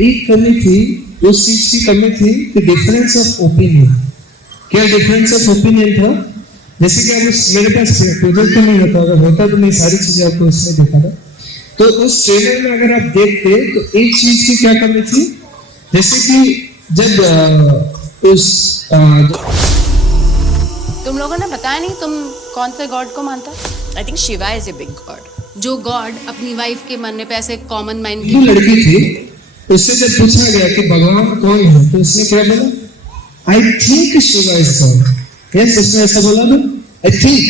एक कमी थी, उस चीज की कमी थी कि डिफरेंस ऑफ ओपिनियन। क्या डिफरेंस ऑफ ओपिनियन था? जैसे कि अब मेरे पास प्रोजेक्ट तो नहीं होता, अगर होता तो मैं सारी चीजें आपको उसमें देखा था। तो उस ट्रेलर में अगर आप देखते तो एक चीज की क्या कमी थी, जैसे कि जब तुम लोगों ने बताया नहीं तुम कौन से गॉड को मानता? I think Shiva is a big God. जो गॉड अपनी वाइफ के मरने पे ऐसे कॉमन माइंड की लड़की थी, उससे जब पूछा गया कि भगवान कौन है, तो उसने क्या बोला? I think Shiva is God. Yes, उसने ऐसा बोला ना, आई थिंक।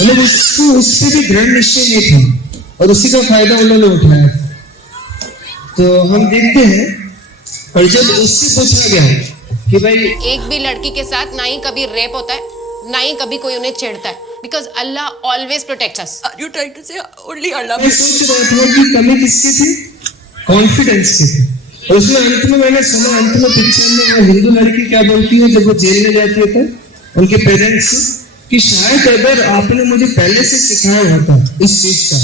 मतलब उसको उससे भी दृढ़ निश्चय नहीं था और उसी का फायदा उन्होंने उठाया। तो हम देखते हैं, और जब उससे पूछा गया कि भाई एक भी लड़की के साथ ना ही कभी रेप होता है, ना ही कभी कोई उन्हें छेड़ता है, because Allah always protects us. Are you trying to say only Allah? मैं सोच रहा था कि कमी किसकी थी? कॉन्फिडेंस की थी। और उसमें अंत में मैंने सुना, अंत में पिक्चर में वो हिंदू लड़की क्या बोलती है जब वो जेल में जाती है तो उनके पेरेंट्स से, कि शायद अगर आपने मुझे पहले से सिखाया होता इस चीज का।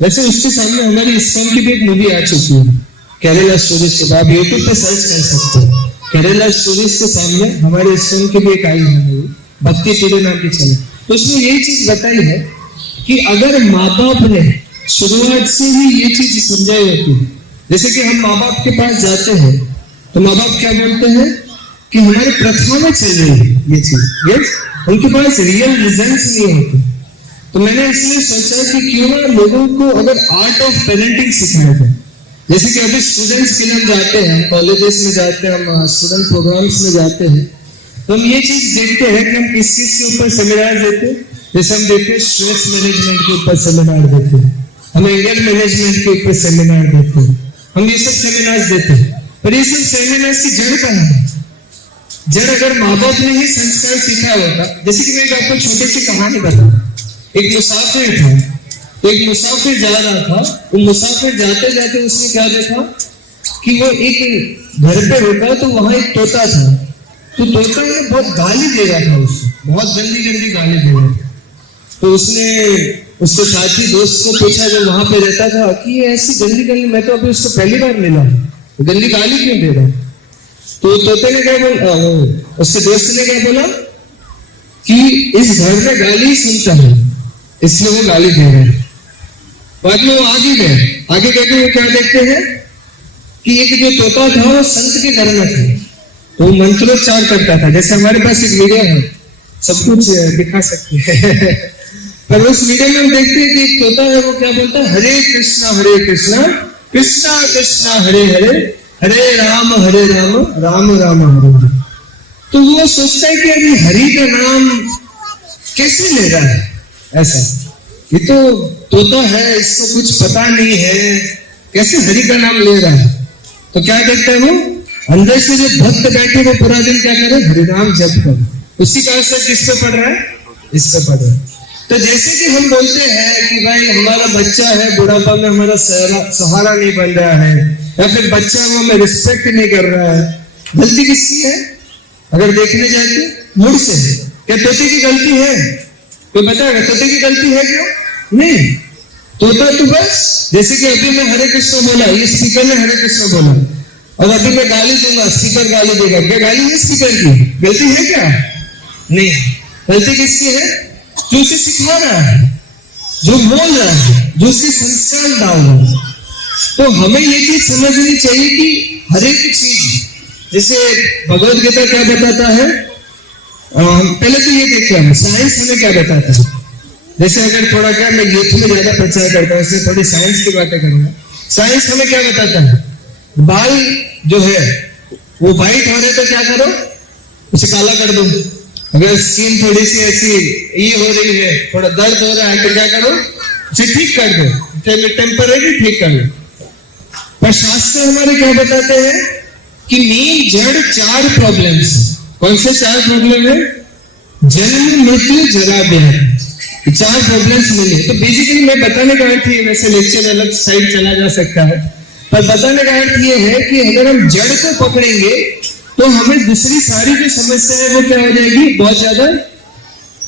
वैसे उसके सामने हमारी इस्लाम की भी एक मूवी आ चुकी है, केरला स्टोरीज के बाद यूट्यूब पे सर्च कर सकते हो। केरला स्टोरीज के सामने हमारे इस्लाम की भी एक आई है मूवी, भक्ति टुडे नाम की चले। तो उसमें यही चीज बताई है कि अगर माँ बाप ने शुरुआत से ही ये चीज समझाई होती, जैसे कि हम माँ बाप के पास जाते हैं तो माँ बाप क्या बोलते हैं कि हमारे प्रथा में चल रही है ये चीज, यस, उनके पास रियल रीजंस नहीं होते। तो मैंने इसलिए सोचा कि क्यों ना लोगों को अगर आर्ट ऑफ पेरेंटिंग सिखाया जाए। जैसे कि अभी स्टूडेंट्स के लिए हम जाते हैं, कॉलेजेस में जाते हैं, हम स्टूडेंट प्रोग्राम्स में जाते हैं, तो हम ये चीज देखते हैं कि हम किस चीज के ऊपर सेमिनार देते हैं। जैसे हम देखते हैं स्ट्रेस मैनेजमेंट के ऊपर सेमिनार देते हैं, हम एंगर मैनेजमेंट के ऊपर सेमिनार देते हैं, हम ये सब सेमिनार देते हैं। पर ये सब सेमिनार की जड़ कहाँ है? जड़ अगर माँ बाप ने ही संस्कार सीखा होता। जैसे कि मैं आपको छोटी सी कहानी बताऊं। एक मुसाफिर था, एक मुसाफिर जा रहा था, वो मुसाफिर जाते जाते उसने क्या देखा कि वो एक घर पे रुका तो वहां एक तोता था। तो तोता ने बहुत गाली दे रहा था उससे, बहुत गंदी गंदी गाली दे रहा था। तो उसने उसके साथी दोस्त को पूछा जो वहां पे रहता था कि ये ऐसी गंदी गाली, मैं तो अभी उसको पहली बार मिला, गंदी गाली क्यों दे रहा? तो तोते ने क्या बोला, उसके दोस्त ने क्या बोला कि इस घर में गाली सुनता है इसलिए वो गाली दे रहे हैं। बाद में वो आगे गए, आगे गए वो क्या देखते हैं कि एक जो तोता था वो संत के घर में था, तो वो मंत्रोच्चार करता था। जैसे हमारे पास एक वीडियो है, सब कुछ दिखा सकते हैं पर उस वीडियो में हम देखते हैं कि एक तोता है, वो क्या बोलता है, हरे कृष्णा कृष्णा कृष्णा हरे हरे, हरे राम राम राम हरे हरे। तो वो सोचता है कि अभी हरि का नाम कैसे ले रहा है ऐसा, ये तो तोता है, इसको कुछ पता नहीं है, कैसे हरि का नाम ले रहा है। तो क्या देखता है वो अंदर से जो भक्त बैठे वो पूरा दिन क्या करे, हरिनाम जप करे। उसी का असर किस पे पड़ रहा है? इस पे पड़ रहा है। तो जैसे कि हम बोलते हैं कि भाई हमारा बच्चा है, बुढ़ापा में हमारा सहारा नहीं बन रहा है, या फिर बच्चा वो हमें रिस्पेक्ट नहीं कर रहा है, गलती किसकी है? अगर देखने जाए तो मूड से है। क्या तोते की गलती है? कोई बताएगा तोते की गलती है क्या? नहीं, तोता तो बस, जैसे कि अभी मैं हरे कृष्ण बोला, ये स्पीकर ने हरे कृष्ण बोला, और अभी मैं गाली दूंगा, स्पीकर गाली देगा, क्या गाली है स्पीकर की? गलती है क्या? नहीं, गलती किसकी है? जो उसे सिखा रहा है, जो बोल रहा है, जो उसके संस्कार डाल रहा है। तो हमें ये चीज समझनी चाहिए कि हर एक चीज, जैसे भगवद गीता क्या बताता है, पहले तो ये देखते हैं साइंस हमें क्या बताता है। जैसे अगर थोड़ा क्या मैं यूथ में ज्यादा प्रचार करता हूँ, इसलिए थोड़ी साइंस की बातें करूंगा। साइंस हमें क्या बताता है, बाल जो है वो व्हाइट हो रहे तो क्या करो, उसे काला कर दो। अगर स्किन थोड़ी सी ऐसी ये हो रही है, थोड़ा दर्द हो रहा है तो क्या करो, उसे ठीक कर दो, टेम्पररी ठीक कर लो। पर शास्त्र हमारे क्या बताते हैं कि मेन जड़ 4 प्रॉब्लम्स। कौन से 4 प्रॉब्लम है? जन्म मृत्यु जरा व्याधि, 4 प्रॉब्लम्स मिले। तो बेसिकली मैं बताने का अर्थ ये, वैसे लेक्चर अलग साइड चला जा सकता है, पर बताने का अर्थ ये है कि अगर हम जड़ को पकड़ेंगे तो हमें दूसरी सारी जो समस्या है वो क्या हो जाएगी, बहुत ज्यादा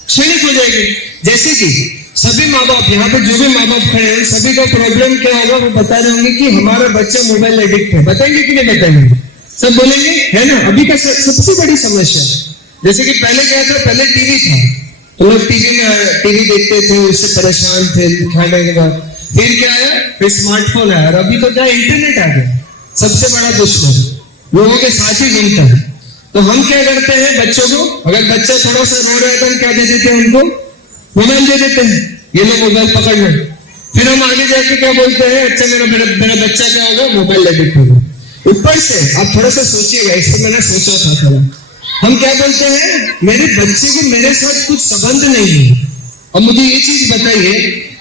क्षणिक हो जाएगी। जैसे कि सभी माँ बाप यहाँ पे जो भी माँ बाप खड़े हैं सभी का प्रॉब्लम क्या होगा वो बता रहे होंगे कि हमारा बच्चा मोबाइल एडिक्ट है। बताएंगे कि नहीं बताएंगे? सब बोलेंगे, है ना? अभी का सबसे बड़ी समस्या जैसे कि पहले क्या था, पहले टीवी था तो लोग टीवी देखते थे, उससे परेशान थे खाने के बाद। फिर क्या आया, फिर स्मार्टफोन आया और अभी तो क्या इंटरनेट आ गया, सबसे बड़ा दुश्मन लोगों के साथ ही घूमता है। तो हम क्या करते हैं बच्चों को, अगर बच्चा थोड़ा सा रो रहा है तो हम क्या दे देते हैं उनको, मोबाइल दे देते हैं, ये लो मोबाइल पकड़ लो। फिर हम आगे जाके क्या बोलते हैं, अच्छा मेरा बच्चा क्या होगा, मोबाइल एडिक्ट होगा। ऊपर से आप थोड़ा सा सोचिएगा, इसको मैंने सोचा था थोड़ा, हम क्या बोलते हैं, मेरे बच्चे को मेरे साथ कुछ संबंध नहीं है। अब मुझे ये चीज बताइए,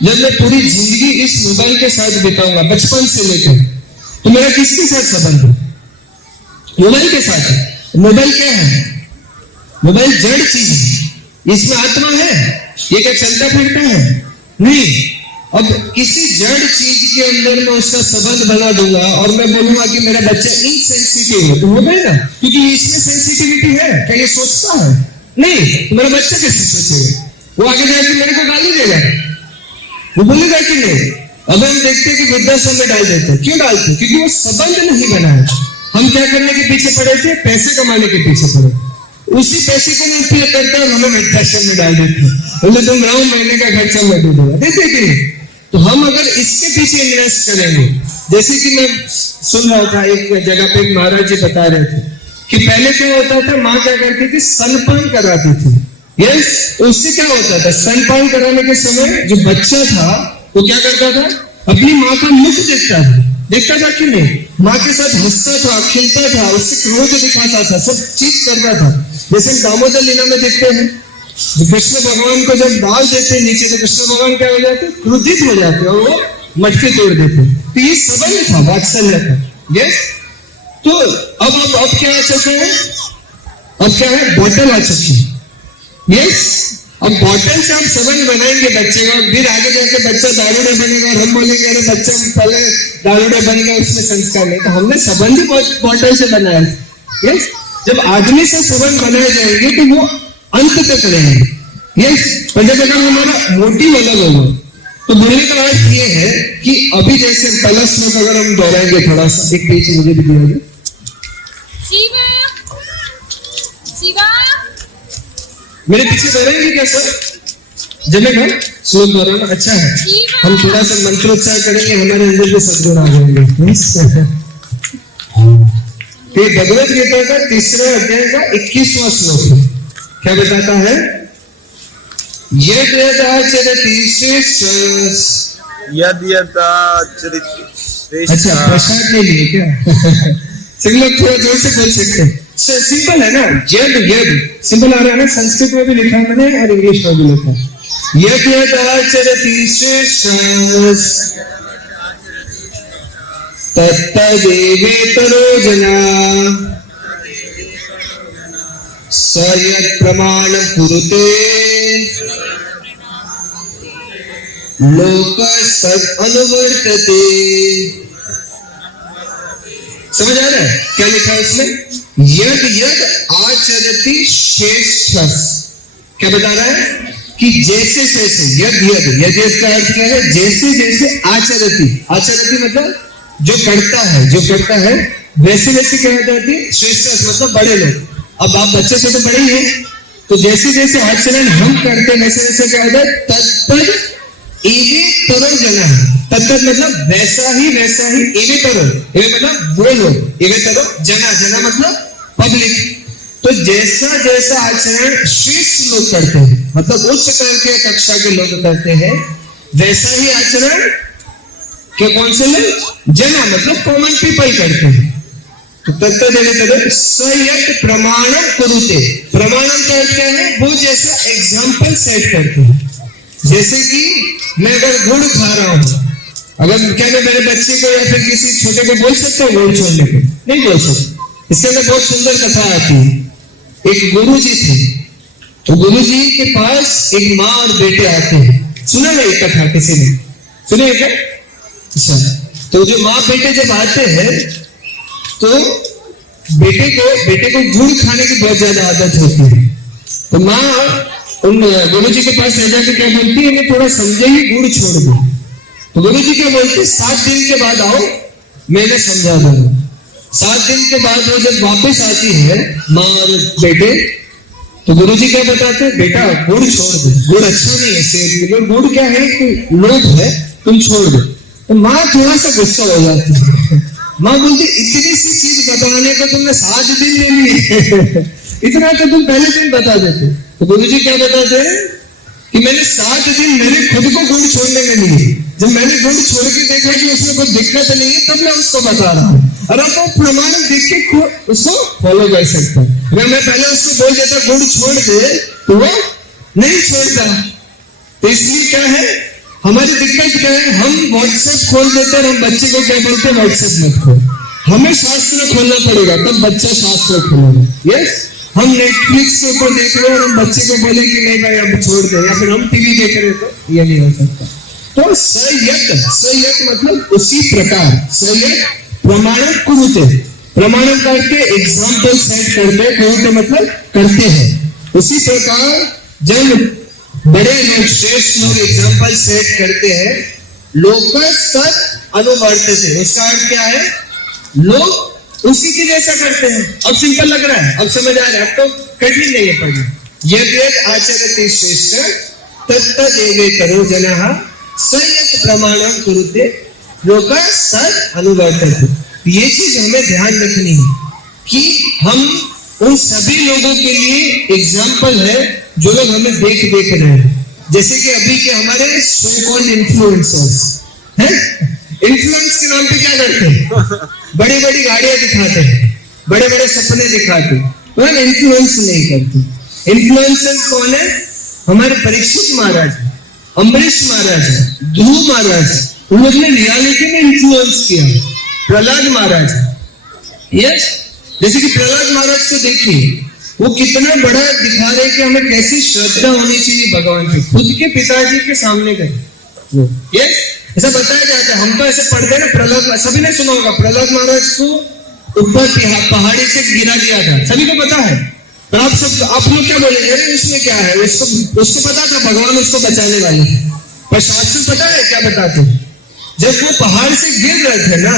जब मैं पूरी जिंदगी इस मोबाइल के साथ बिताऊंगा बचपन से लेकर, तो मेरा किसके साथ संबंध है? मोबाइल के साथ है। मोबाइल क्या है? मोबाइल जड़ चीज है, इसमें आत्मा है, ये क्या चलता फिरता है? नहीं। अब किसी जड़ चीज के अंदर मैं उसका संबंध बना दूंगा और मैं बोलूंगा कि मेरा बच्चा इनसेंसिटिव है, तो होगा ना, क्योंकि इसमें सेंसिटिविटी है। क्या ये सोचता है? नहीं। तो मेरा बच्चा कैसे सोचेगा? वो आगे जाकर मेरे को गाली देगा, वो बोलेगा कि नहीं। अब हम देखते हैं कि वृद्धाश्रम में डाल देते हैं। क्यों डालते? क्योंकि वो संबंध नहीं बना है। हम क्या करने के पीछे पड़े थे? पैसे कमाने के पीछे पड़े। उसी पैसे को मैं उपयोग करता हूँ, हमें वृद्धाश्रम में डाल देते हैं, बोले तुम रहो, महीने का खर्चा मैं दे दूंगा, देते कि नहीं? तो हम अगर इसके पीछे इन्वेस्ट करेंगे, जैसे कि मैं सुन रहा था एक जगह पे महाराज जी बता रहे थे कि पहले क्या होता था, माँ क्या करती थी, स्तनपान कराती थी। यस, उससे क्या होता था, स्तनपान कराने के समय जो बच्चा था वो क्या करता था, अपनी माँ का मुख देखता था कि नहीं, माँ के साथ हंसता था, खेलता था, उससे क्रोध दिखाता था, सब चीज करता था। जैसे दामोदर लीला में देखते हैं, कृष्ण भगवान को जब डाल देते नीचे तो कृष्ण भगवान क्या हो जाते, क्रोधित हो जाते और वो मटके तोड़ देते। तो ये सबल था, वात्सल्य था। यस, तो अब क्या आ चुके हैं, अब क्या है, बॉटल आ चुकी है। यस, अब बॉटल से हम संबंध बनाएंगे बच्चे का, फिर आगे जाके बच्चा दारूडा बनेगा और हम बोलेंगे अरे बच्चा पहले दारूडा बन गया, उसमें संस्कार नहीं। तो हमने संबंध ही बॉटल से बनाया। यस, जब आदमी से संबंध बनाए जाएंगे तो वो अंत तक रहेंगे। यस, पर जब अगर हमारा मोटिव अलग होगा तो बोलने का अर्थ ये है कि अभी जैसे पहला श्लोक अगर हम दोहराएंगे थोड़ा सा, एक पेज मुझे भी दिया। मेरे पीछे दोहराएंगे क्या सर? जमेगा श्लोक दोहराना? अच्छा है, हम थोड़ा सा मंत्रोच्चार करेंगे, हमारे अंदर भी सद्गुण आ जाएंगे। तो भगवत गीता का 3रा अध्याय का 21वां श्लोक है। क्या बताता है? अच्छा, प्रसाद के लिए क्या? सब लोग थोड़ा जोर से बोल सकते हैं। सिंपल है ना, यद सिंपल आ रहा है ना, संस्कृत में भी लिखा है मैंने और इंग्लिश में भी लिखा है। यद आचरति श्रेष्ठः तत्तदेवेतरो जना स यत् प्रमाणं कुरुते लोकस्तद् अनुवर्तते। समझ आ रहा है क्या लिखा है उसमें? यद आचरति श्रेष्ठः, क्या बता रहा है कि जैसे जैसे यद का अर्थ क्या है? जैसे जैसे आचरति मतलब जो करता है वैसे वैसे क्या होता है? श्रेष्ठ मतलब बड़े लोग। अब आप बच्चे से तो बड़े ही हैं, तो जैसे जैसे आचरण हम करते वैसे वैसे क्या होता है? तत्पद एवेतरो जना, तत्पद मतलब वैसा ही एवेतरो, मतलब वो लोग, एवेतरो जना मतलब पब्लिक। तो जैसा जैसा आचरण श्रेष्ठ लोग करते हैं, मतलब उच्च करके कक्षा के लोग करते हैं, वैसा ही आचरण क्या कौन से लोग? जना मतलब कॉमन पीपल करते हैं। तो तत्तदेवेतरो स यत् प्रमाणं कुरुते, प्रमाणम का अर्थ क्या है? वो जैसा एग्जाम्पल सेट करते हैं। जैसे कि मैं अगर गुड़ खा रहा हूं, अगर क्या मैं मेरे बच्चे को या फिर किसी छोटे को बोल सकता हूँ गुड़ छोड़ने को? नहीं बोल सकता। इसके अंदर बहुत सुंदर कथा आती है। एक गुरुजी थे, तो गुरुजी के पास एक माँ और बेटे आते हैं। सुना ना एक कथा किसी ने? सुनिए क्या? अच्छा, तो जो माँ बेटे जब आते हैं तो बेटे को गुड़ खाने की बहुत ज्यादा आदत होती है। तो माँ उन गुरुजी के पास ले जाकर क्या बोलती है, इन्हें थोड़ा समझाइए, गुड़ छोड़ दो। तो गुरुजी क्या बोलते, 7 दिन के बाद आओ, मैंने समझा दूंगा। 7 दिन के बाद वो जब वापस आती है माँ और बेटे, तो गुरुजी क्या बताते हैं, बेटा गुड़ छोड़ दो, गुड़ अच्छा नहीं है सेहत के लिए, गुड़ क्या है कि लोभ है, तुम छोड़ दो। तो माँ थोड़ा सा गुस्सा हो जाती है। माँ बोलती, इतनी सी चीज बताने को तुमने 7 दिन ले लिए, इतना तो तुम पहले दिन बता देते। तो गुरुजी क्या बताते हैं कि मैंने 7 दिन मेरे खुद को गुड़ छोड़ने में लिए, जब मैंने गुड़ छोड़ के देखा कि उसमें कोई दिक्कत नहीं है, तब मैं उसको बता रहा हूँ। और आप वो प्रमाण देख के उसको फॉलो कर सकते हैं। अगर मैं पहले उसको बोल देता गुड़ छोड़ दे, तो वो नहीं छोड़ता। तो इसलिए क्या है, हमारी दिक्कत क्या है, हम व्हाट्सएप खोल देते हैं, हम बच्चे को क्या बोलते हैं, व्हाट्सएप मत खोल। हमें शास्त्र खोलना पड़ेगा, तब बच्चा शास्त्र खोलेगा। यस, हम नेटफ्लिक्स के ऊपर देख रहे हैं और हम बच्चे को बोले कि नहीं भाई अब छोड़ दे, या फिर हम टीवी देख रहे हैं, तो ये नहीं हो सकता। तो संयत मतलब उसी प्रकार, संयत प्रमाणक कुरुते, प्रमाणक करके एग्जाम्पल सेट करते, कुरुते मतलब करते हैं। उसी प्रकार जब बड़े लोग, श्रेष्ठ लोग एग्जाम्पल सेट करते हैं, लोग सत अनुवर्तते, उसका अर्थ क्या है, लोग उसी की जैसा करते हैं। अब सिंपल लग रहा है, अब समझ आ रहा है, अब तो कठिन नहीं है पढ़ना। यद्यद् आचरति श्रेष्ठ तत्तदेवेतरो जनः संयत प्रमाणं कुरुते लोकः सत् अनुवर्तते। ये चीज हमें ध्यान रखनी है कि हम उन सभी लोगों के लिए एग्जाम्पल है जो लोग हमें देख रहे हैं। जैसे कि अभी के हमारे सो कॉल्ड इन्फ्लुएंसर्स हैं, इन्फ्लुएंस के नाम पे क्या करते हैं, बड़ी बड़ी गाड़ियां दिखाते हैं, बड़े बड़े सपने दिखाते हैं, पर इन्फ्लुएंस नहीं करते। इन्फ्लुएंसर्स कौन है, हमारे परीक्षित महाराज, अम्बरीश महाराज, ध्रुव महाराज, उन लोगों ने रियलिटी में इन्फ्लुएंस किया। प्रहलाद महाराज, यस, जैसे कि प्रहलाद महाराज को देखिए, वो कितना बड़ा दिखा रहे कि हमें कैसी श्रद्धा होनी चाहिए भगवान पे, खुद के पिताजी के सामने गए। यस, ऐसा बताया जाता है, हम तो ऐसे पढ़ते हैं ना, प्रहलाद, सभी ने सुना होगा, प्रहलाद महाराज को ऊपर पहाड़ी से गिरा दिया था, सभी को पता है। तो आप लोग क्या बोलेंगे, अरे उसमें क्या है, उसको पता था भगवान उसको बचाने वाले, पर शास्त्र पता है क्या बताते, जब वो पहाड़ से गिर रहे थे ना,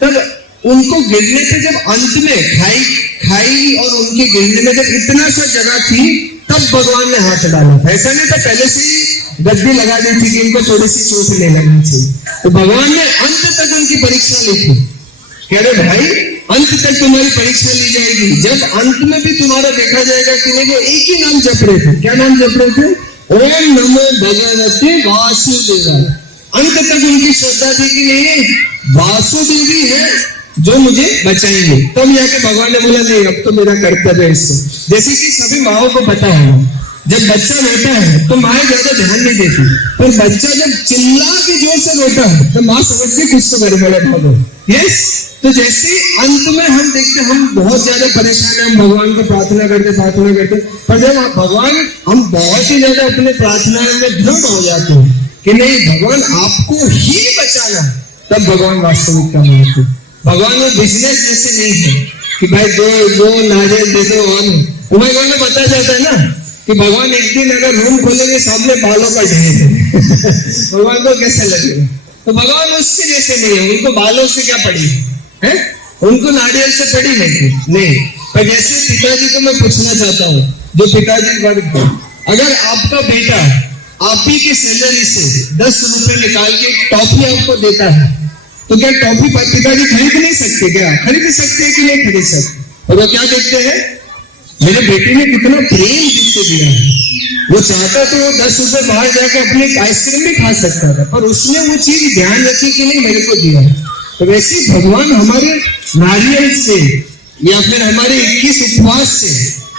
तब उनको गिरने पे जब अंत में खाई और उनके गिरने में जब इतना सा जगह थी, तब भगवान ने हाथ डाला था। ऐसा नहीं था पहले से ही गद्दी लगा दी थी कि इनको थोड़ी सी चोट नहीं लगनी चाहिए। तो भगवान ने अंत तक उनकी परीक्षा ली थी, कह रहे भाई अंत तक तुम्हारी परीक्षा ली जाएगी। जब अंत में भी तुम्हारा देखा जाएगा कि नहीं, वो एक ही नाम जप रहे थे, क्या नाम जप रहे थे, ओम नमो भगवते वासुदेवाय। अंत तक उनकी श्रद्धा थी कि नहीं, वासुदेवी है जो मुझे बचाएंगे। तब जाके भगवान ने बोला नहीं, अब तो मेरा कर्तव्य है इससे। जैसे कि सभी माओ को पता है, जब बच्चा रोता है तो माँ ज्यादा ध्यान नहीं देती, पर बच्चा जब चिल्ला के जोर से रोता है तो माँ समझती कुछ तो गड़बड़ है। यस, तो जैसे अंत में हम देखते, हम बहुत ज्यादा परेशान है, हम भगवान को प्रार्थना करते, पर जब हम बहुत ही ज्यादा अपने प्रार्थना में दृढ़ हो जाते हैं कि नहीं भगवान आपको ही बचाना, तब भगवान वास्तविक काम आते। भगवान वो बिजनेस जैसे नहीं है कि भाई दो नारियल दे दो, और भगवान में बताया जाता है ना कि भगवान एक दिन अगर रूम खोलेंगे सामने बालों का ढेर है भगवान को कैसे लगेगा। तो भगवान उसके जैसे नहीं है, उनको बालों से क्या पड़ी है, उनको नारियल से पड़ी नहीं। पर जैसे पिताजी को मैं पूछना चाहता हूँ, जो पिताजी वर्ग को, अगर आपका बेटा आप ही के सैलरी से 10 रुपए निकाल के टॉफी आपको देता है, तो क्या टॉफी पिताजी खरीद नहीं सकते, क्या खरीद सकते हैं कि नहीं खरीद सकते। और वो क्या देखते हैं, मेरे बेटे ने कितना प्रेम जिससे दिया है, वो चाहता तो वो 10 रुपए बाहर जाके अपनी आइसक्रीम भी खा सकता था, पर उसने वो चीज ध्यान रखी कि नहीं मेरे को दिया। तो वैसे भगवान हमारे नारियल से या फिर हमारे 21 उपवास से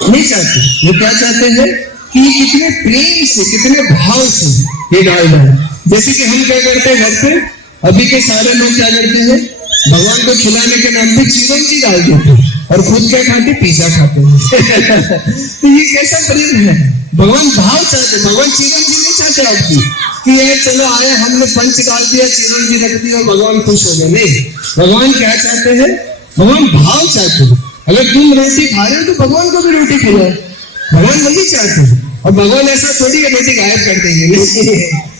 नहीं चाहते, वो क्या चाहते हैं कि कितने प्रेम से, कितने भाव से ये डाल रहे हैं। जैसे कि हम क्या करते हैं घर पे, अभी के सारे लोग क्या करते हैं, भगवान को खिलाने के नाम पे चिरंजी डाल देते हैं और खुद क्या खाते, पिज्जा खाते हैं तो ये कैसा प्रेम है। भगवान भाव चाहते, भगवान चिरंजी नहीं चाहते आपकी कि ये चलो आया हमने पंच डाल दिया, चिरंजी रख दिया और भगवान खुश हो गए। नहीं, भगवान क्या चाहते हैं, भगवान भाव चाहते हैं। अगर तुम रोटी खा रहे हो तो भगवान को भी रोटी खिलाओ, भगवान वही चाहते हैं। और भगवान ऐसा थोड़ी है रोटी गायब कर देंगे,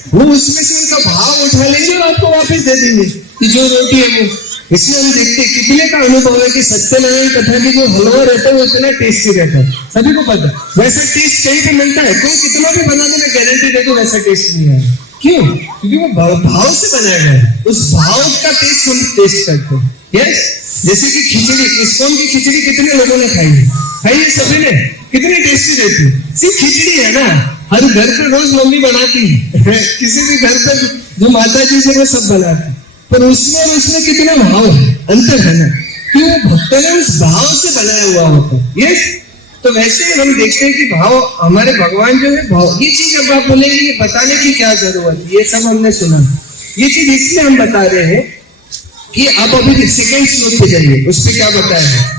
वो उसमें से उनका भाव उठा लेंगे और आपको वापस दे देंगे कि जो रोटी है वो। इसलिए हम देखते हैं कितने का अनुभव है कि सत्यनारायण कथा की जो हलवा रहता है वो इतना टेस्टी रहता है, सभी को पता है। वैसा टेस्ट कहीं पे मिलता है? कोई कितना भी बना दे, मैं गारंटी दे दूं वैसा टेस्ट नहीं आएगा। क्यों? क्योंकि वो भाव से बनाया गया है, उस भाव का टेस्ट हम टेस्ट करते हैं। यस, जैसे कि खिचड़ी, इस्कॉन की खिचड़ी कितने लोगों ने खाई है सभी ने, कितनी टेस्टी रहती है। सिर्फ खिचड़ी है ना, हर घर पे रोज मम्मी बनाती है, किसी भी घर पे जो माता जी से वो सब बनाती, पर उसमें और उसमें कितना भाव है, अंतर है ना, कि वो भक्त ने उस भाव से बनाया हुआ होता है। यस, तो वैसे हम देखते हैं कि भाव हमारे भगवान जो है भाव, ये चीज अब आप बोलेंगे कि बताने की क्या जरूरत है, ये सब हमने सुना। ये चीज इसलिए हम बता रहे हैं कि आप अभी सेकेंड श्लोक पे जाइए, उस पर क्या बताया?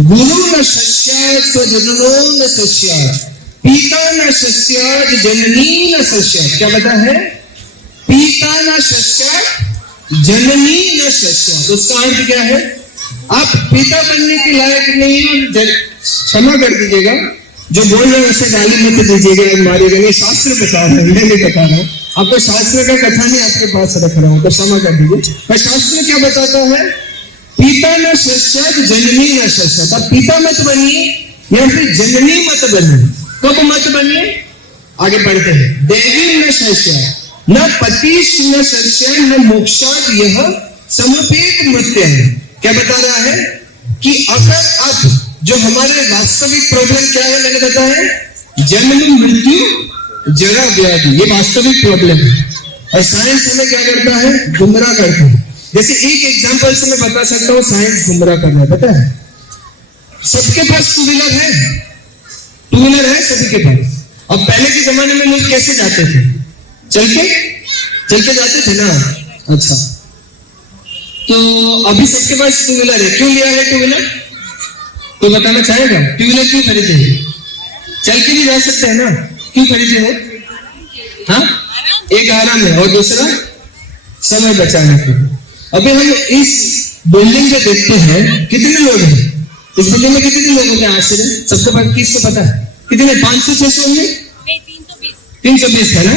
गुरु न सस्यात् स्वजनो न सस्यात्, पिता न सस्यात् जननी न सस्यात्। क्या बता है? पिता न सस्यात् जननी न सस्यात्। उसका अर्थ क्या है? आप पिता बनने के लायक नहीं हो, क्षमा कर दीजिएगा, जो बोल रहे हैं उसे गाली मत दीजिएगा, मारिएगा। ये शास्त्र बता रहा है, मैं नहीं बता रहा हूँ आपको, शास्त्र का कथा नहीं आपके पास रख रहा हूँ, तो क्षमा कर दीजिए। पर शास्त्र क्या बताता है? पिता न सस्यात् जननी न सस्यात्। अब पिता मत बनिए या फिर जननी मत बनिए। कब मत बनिए? आगे बढ़ते हैं। देवी न सस्यात् न पतिश्च न सस्यात् न मोक्षात् यह समुपेत मत्य है। क्या बता रहा है? कि अगर अब जो हमारे वास्तविक प्रॉब्लम क्या है, मैंने बताया, जन्म मृत्यु जरा व्याधि, ये वास्तविक प्रॉब्लम है। और साइंस हमें क्या करता है? गुमराह करता है। जैसे एक एग्जांपल से मैं बता सकता हूँ साइंस गुमराह कर रहा है। पता है, सबके पास टू व्हीलर है, टू व्हीलर है सभी के पास। अब पहले के जमाने में लोग कैसे जाते थे? चल के जाते थे ना। अच्छा, तो अभी सबके पास टू व्हीलर है। क्यों लिया है टू व्हीलर? तो बताना चाहेगा टू व्हीलर क्यों खरीदे? चल के भी जा सकते हैं ना, क्यों खरीदे हो? हाँ, एक आराम है और दूसरा समय बचाने के लिए। अभी हम इस बिल्डिंग में देखते हैं कितने लोग हैं इस बिल्डिंग में, कितने लोगों के आश्रय? सबके पास किसको पता है कितने? 500-600 होंगे, 320 है ना।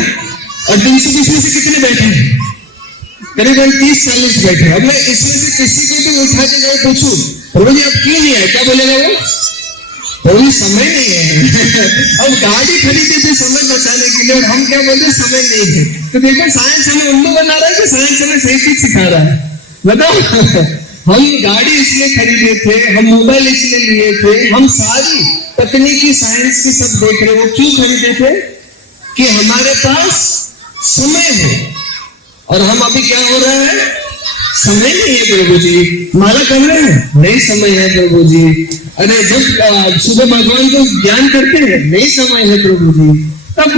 और 320 में से कितने बैठे हैं? करीबन 30-40 बैठे। अब मैं इसमें से किसी को भी उठा के जाए पूछूं, प्रभु जी आप क्यों नहीं आए, क्या बोलेगा वो? प्रभु समय नहीं है। अब गाड़ी खरीदी थी समय बचाने के लिए और हम क्या बोलते, समय नहीं है। तो देखो साइंस हमें उल्लू बना रहा है कि साइंस हमें सही चीज सिखा रहा है? बताओ, हम गाड़ी इसलिए खरीदे थे, हम मोबाइल इसलिए लिए थे, हम सारी तकनीकी साइंस की सब देख रहे, वो क्यों खरीदे थे? कि हमारे पास समय है। और हम अभी क्या हो रहा है? समय नहीं है प्रभु जी, माला कर रहे हैं, नहीं समय है प्रभु जी। अरे जब सुबह भगवान को ज्ञान करते हैं, नहीं समय है प्रभु जी। तब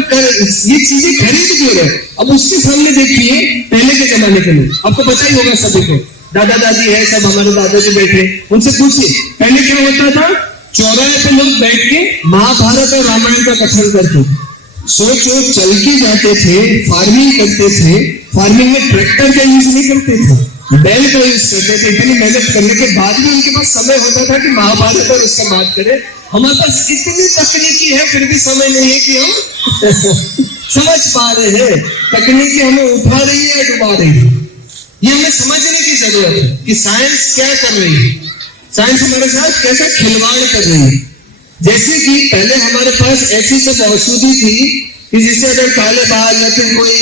ये चीजें खरीद क्यों रहे? अब उसके सामने देखिए पहले के जमाने के लोग, आपको पता ही होगा सभी को, दादा दादी है सब, हमारे दादाजी बैठे, उनसे पूछिए पहले क्या होता था? चौराहे पे लोग बैठ के महाभारत और रामायण का कथन करते थे। सोचो, चल के जाते थे, फार्मिंग करते थे, फार्मिंग में ट्रैक्टर का यूज नहीं करते थे, बैल का यूज करते थे। इतनी मेहनत करने के बाद भी उनके पास समय होता था कि महाभारत और उसका बात करें। हमारे पास इतनी तकनीकी है फिर भी समय नहीं है कि हम समझ पा रहे हैं। तकनीकी हमें उठा रही है या डुबा रही है, ये हमें समझने की जरूरत है कि साइंस क्या कर रही है, साइंस हमारे साथ कैसे खिलवाड़ कर रही है। जैसे कि पहले हमारे पास ऐसी सब औषधि थी कि जिससे अगर काले बाल या फिर कोई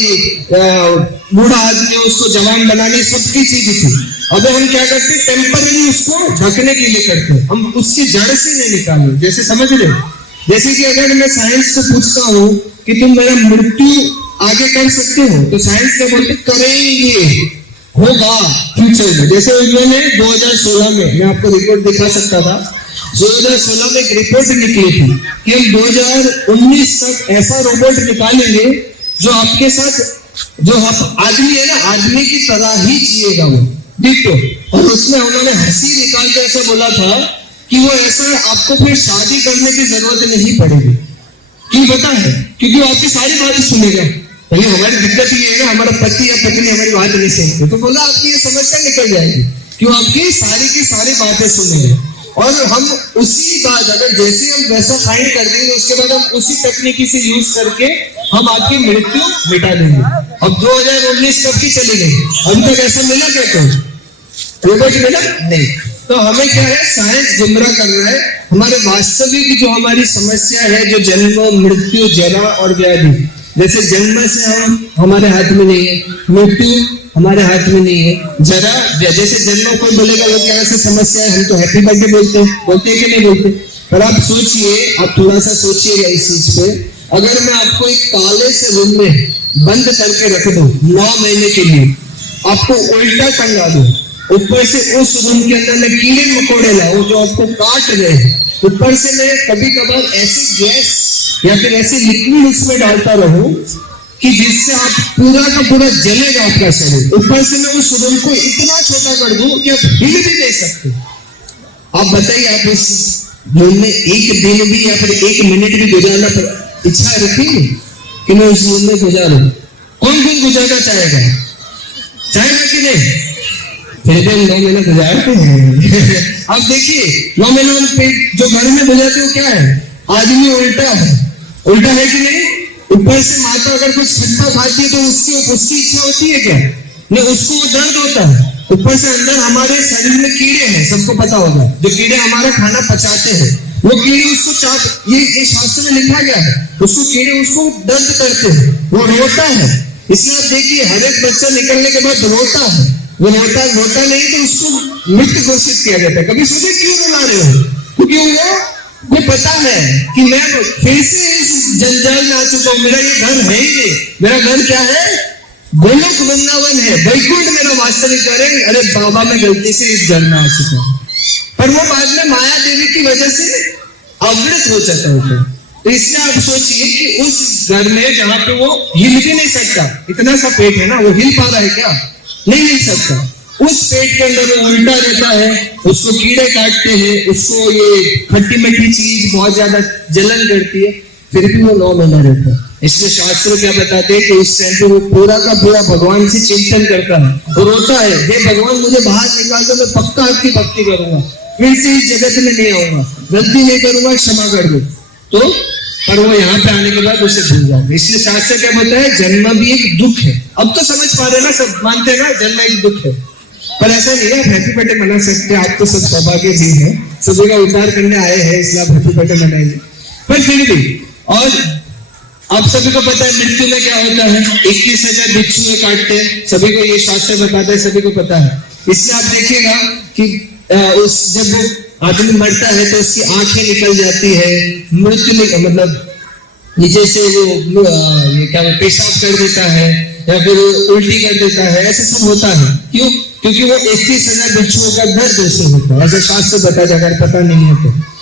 बूढ़ा आदमी उसको जवान बनाने सबकी चीज थी। अब हम क्या करते, टेम्पररी उसको ढकने के लिए करते, हम उसकी जड़ से नहीं निकाले। जैसे समझ रहे, जैसे कि अगर मैं साइंस से पूछता हूँ कि तुम मेरा मृत्यु आगे कर सकते हो, तो साइंस क्या बोलते, करेंगे, होगा फ्यूचर में। जैसे उन्होंने 2016 में, मैं आपको रिपोर्ट दिखा सकता था, 2016 में एक रिपोर्ट निकली थी कि हम 2019 तक ऐसा रोबोट निकालेंगे जो आपके साथ, जो आप आदमी है ना, आदमी की तरह ही जिएगा वो, देखो। और उसमें उन्होंने हंसी निकाल के ऐसा बोला था कि वो ऐसा आपको फिर शादी करने की जरूरत नहीं पड़ेगी। क्यों पता है? क्योंकि वो आपकी सारी बातें सुनेगा। पहले हमारी दिक्कत ये है ना, हमारा पति या पत्नी हमारी बात नहीं सुनते, तो बोला आपकी ये समस्या निकल जाएगी कि वो आपकी सारी की सारी बातें सुनेगा। और हम उसी बात अगर जैसे हम वैसा फाइंड कर देंगे उसके बाद हम उसी तकनीकी से यूज करके हम आपकी मृत्यु मिटा देंगे। अब 2019 कब की चली गई, अभी तक ऐसा मिला क्या कोई रोबोट मिला नहीं। तो हमें क्या है, साइंस गुमराह कर रहा है। हमारे वास्तविक जो हमारी समस्या है, जो जन्म मृत्यु जरा और व्याधि, जैसे जन्म से हम हमारे हाथ में नहीं है, मृत्यु हमारे हाथ में नहीं है, जरा जैसे जन्म कोई बोलेगा वो क्या से समस्या है, हम तो हैप्पी बर्थडे बोलते हैं कि नहीं बोलते। पर आप सोचिए, आप थोड़ा सा सोचिएगा इस चीज पे, अगर मैं आपको एक काले से रूम में बंद करके रख दूं 9 महीने के लिए, आपको उल्टा टंगा दूं, ऊपर से उस रूम के अंदर में कीड़े मकोड़े लाओ जो आपको काट रहे, ऊपर से मैं कभी कभार ऐसी गैस या फिर ऐसे लिक्विड उसमें डालता रहूं कि जिससे आप पूरा का पूरा जलेगा आपका शरीर, ऊपर से मैं उस रूम को इतना छोटा कर दूं कि आप हिल भी नहीं सकते। आप बताइए, आप इस रूम में एक दिन भी या फिर 1 मिनट भी गुजारना इच्छा रखेंगे कि मैं उस रूम में गुजारूं? कौन गुजारना चाहेगा कि नहीं? फिर भी 9 महीने गुजारते हैं। अब देखिए 9 महीने हम पेट जो घर में गुजारते हो क्या है, आदमी उल्टा है कि नहीं? ऊपर से माता अगर कुछ खट्टा खाती है तो उसकी इच्छा होती है क्या? नहीं, उसको दर्द होता है। ऊपर से अंदर हमारे शरीर में कीड़े हैं, सबको पता होगा, जो कीड़े हमारा खाना पचाते हैं, वो कीड़े उसको ये शास्त्र में लिखा गया है, उसको कीड़े उसको दर्द करते हैं, वो रोता है। इसलिए आप देखिए हर एक बच्चा निकलने के बाद रोता है, वो रोता नहीं तो उसको मृत घोषित किया जाता है। कभी सोचे क्यों रुला रहे हो? क्योंकि वो पता है कि मैं फिर से इस जंजाल में आ चुका हूं, मेरा ये घर है ही नहीं। मेरा घर क्या है? गोलोक वृंदावन है, वैकुंठ मेरा वास्तविक घर है। अरे बाबा मैं गलती से इस घर में आ चुका हूं। पर वो बाद में माया देवी की वजह से अवृत हो जाता है। तो इसलिए आप सोचिए कि उस घर में जहां पे वो हिल भी नहीं सकता, इतना सा पेट है ना, वो हिल पा रहा है क्या? नहीं हिल सकता। उस पेट के अंदर वो उल्टा रहता है, उसको कीड़े काटते हैं, उसको ये खट्टी मीठी चीज बहुत ज्यादा जलन करती है, फिर भी वो 9 महीना रहता है। इसलिए शास्त्र क्या बताते हैं कि उस टाइम पे वो पूरा का पूरा भगवान से चिंतन करता है, वो रोता है, हे भगवान मुझे बाहर निकाल दो, मैं पक्का आपकी भक्ति करूंगा, फिर से इस जगत में नहीं आऊंगा, गलती नहीं करूंगा, क्षमा कर दो। तो पर वो यहाँ पे आने के बाद उसे भूल जाओगे। इसलिए शास्त्र क्या बोलता है, जन्म भी एक दुख है। अब तो समझ पा रहे ना, सब मानते हैं ना जन्म एक दुख है। पर ऐसा नहीं है, हैप्पी बर्थडे मना सकते हैं, आप तो सब सौभाग्य भी है, सभी का उद्धार करने आए हैं, इसलिए आप हैप्पी बर्थडे मनाएंगे। पर फिर भी, और आप सभी को पता है मृत्यु में क्या होता है, 21,000 भिक्षु काटते हैं, सभी को ये शास्त्र बताता है, सभी को पता है। इसलिए आप देखिएगा कि जब वो आदमी मरता है तो उसकी आंखें निकल जाती है, मृत्यु मतलब नीचे से वो ये क्या पेशाब कर देता है या फिर उल्टी कर देता है, ऐसा सब होता है। क्यों? क्योंकि वो 21,000 भिक्षुओं का दर्द उससे होता है, ऐसा शास्त्र बताता है, अगर पता नहीं है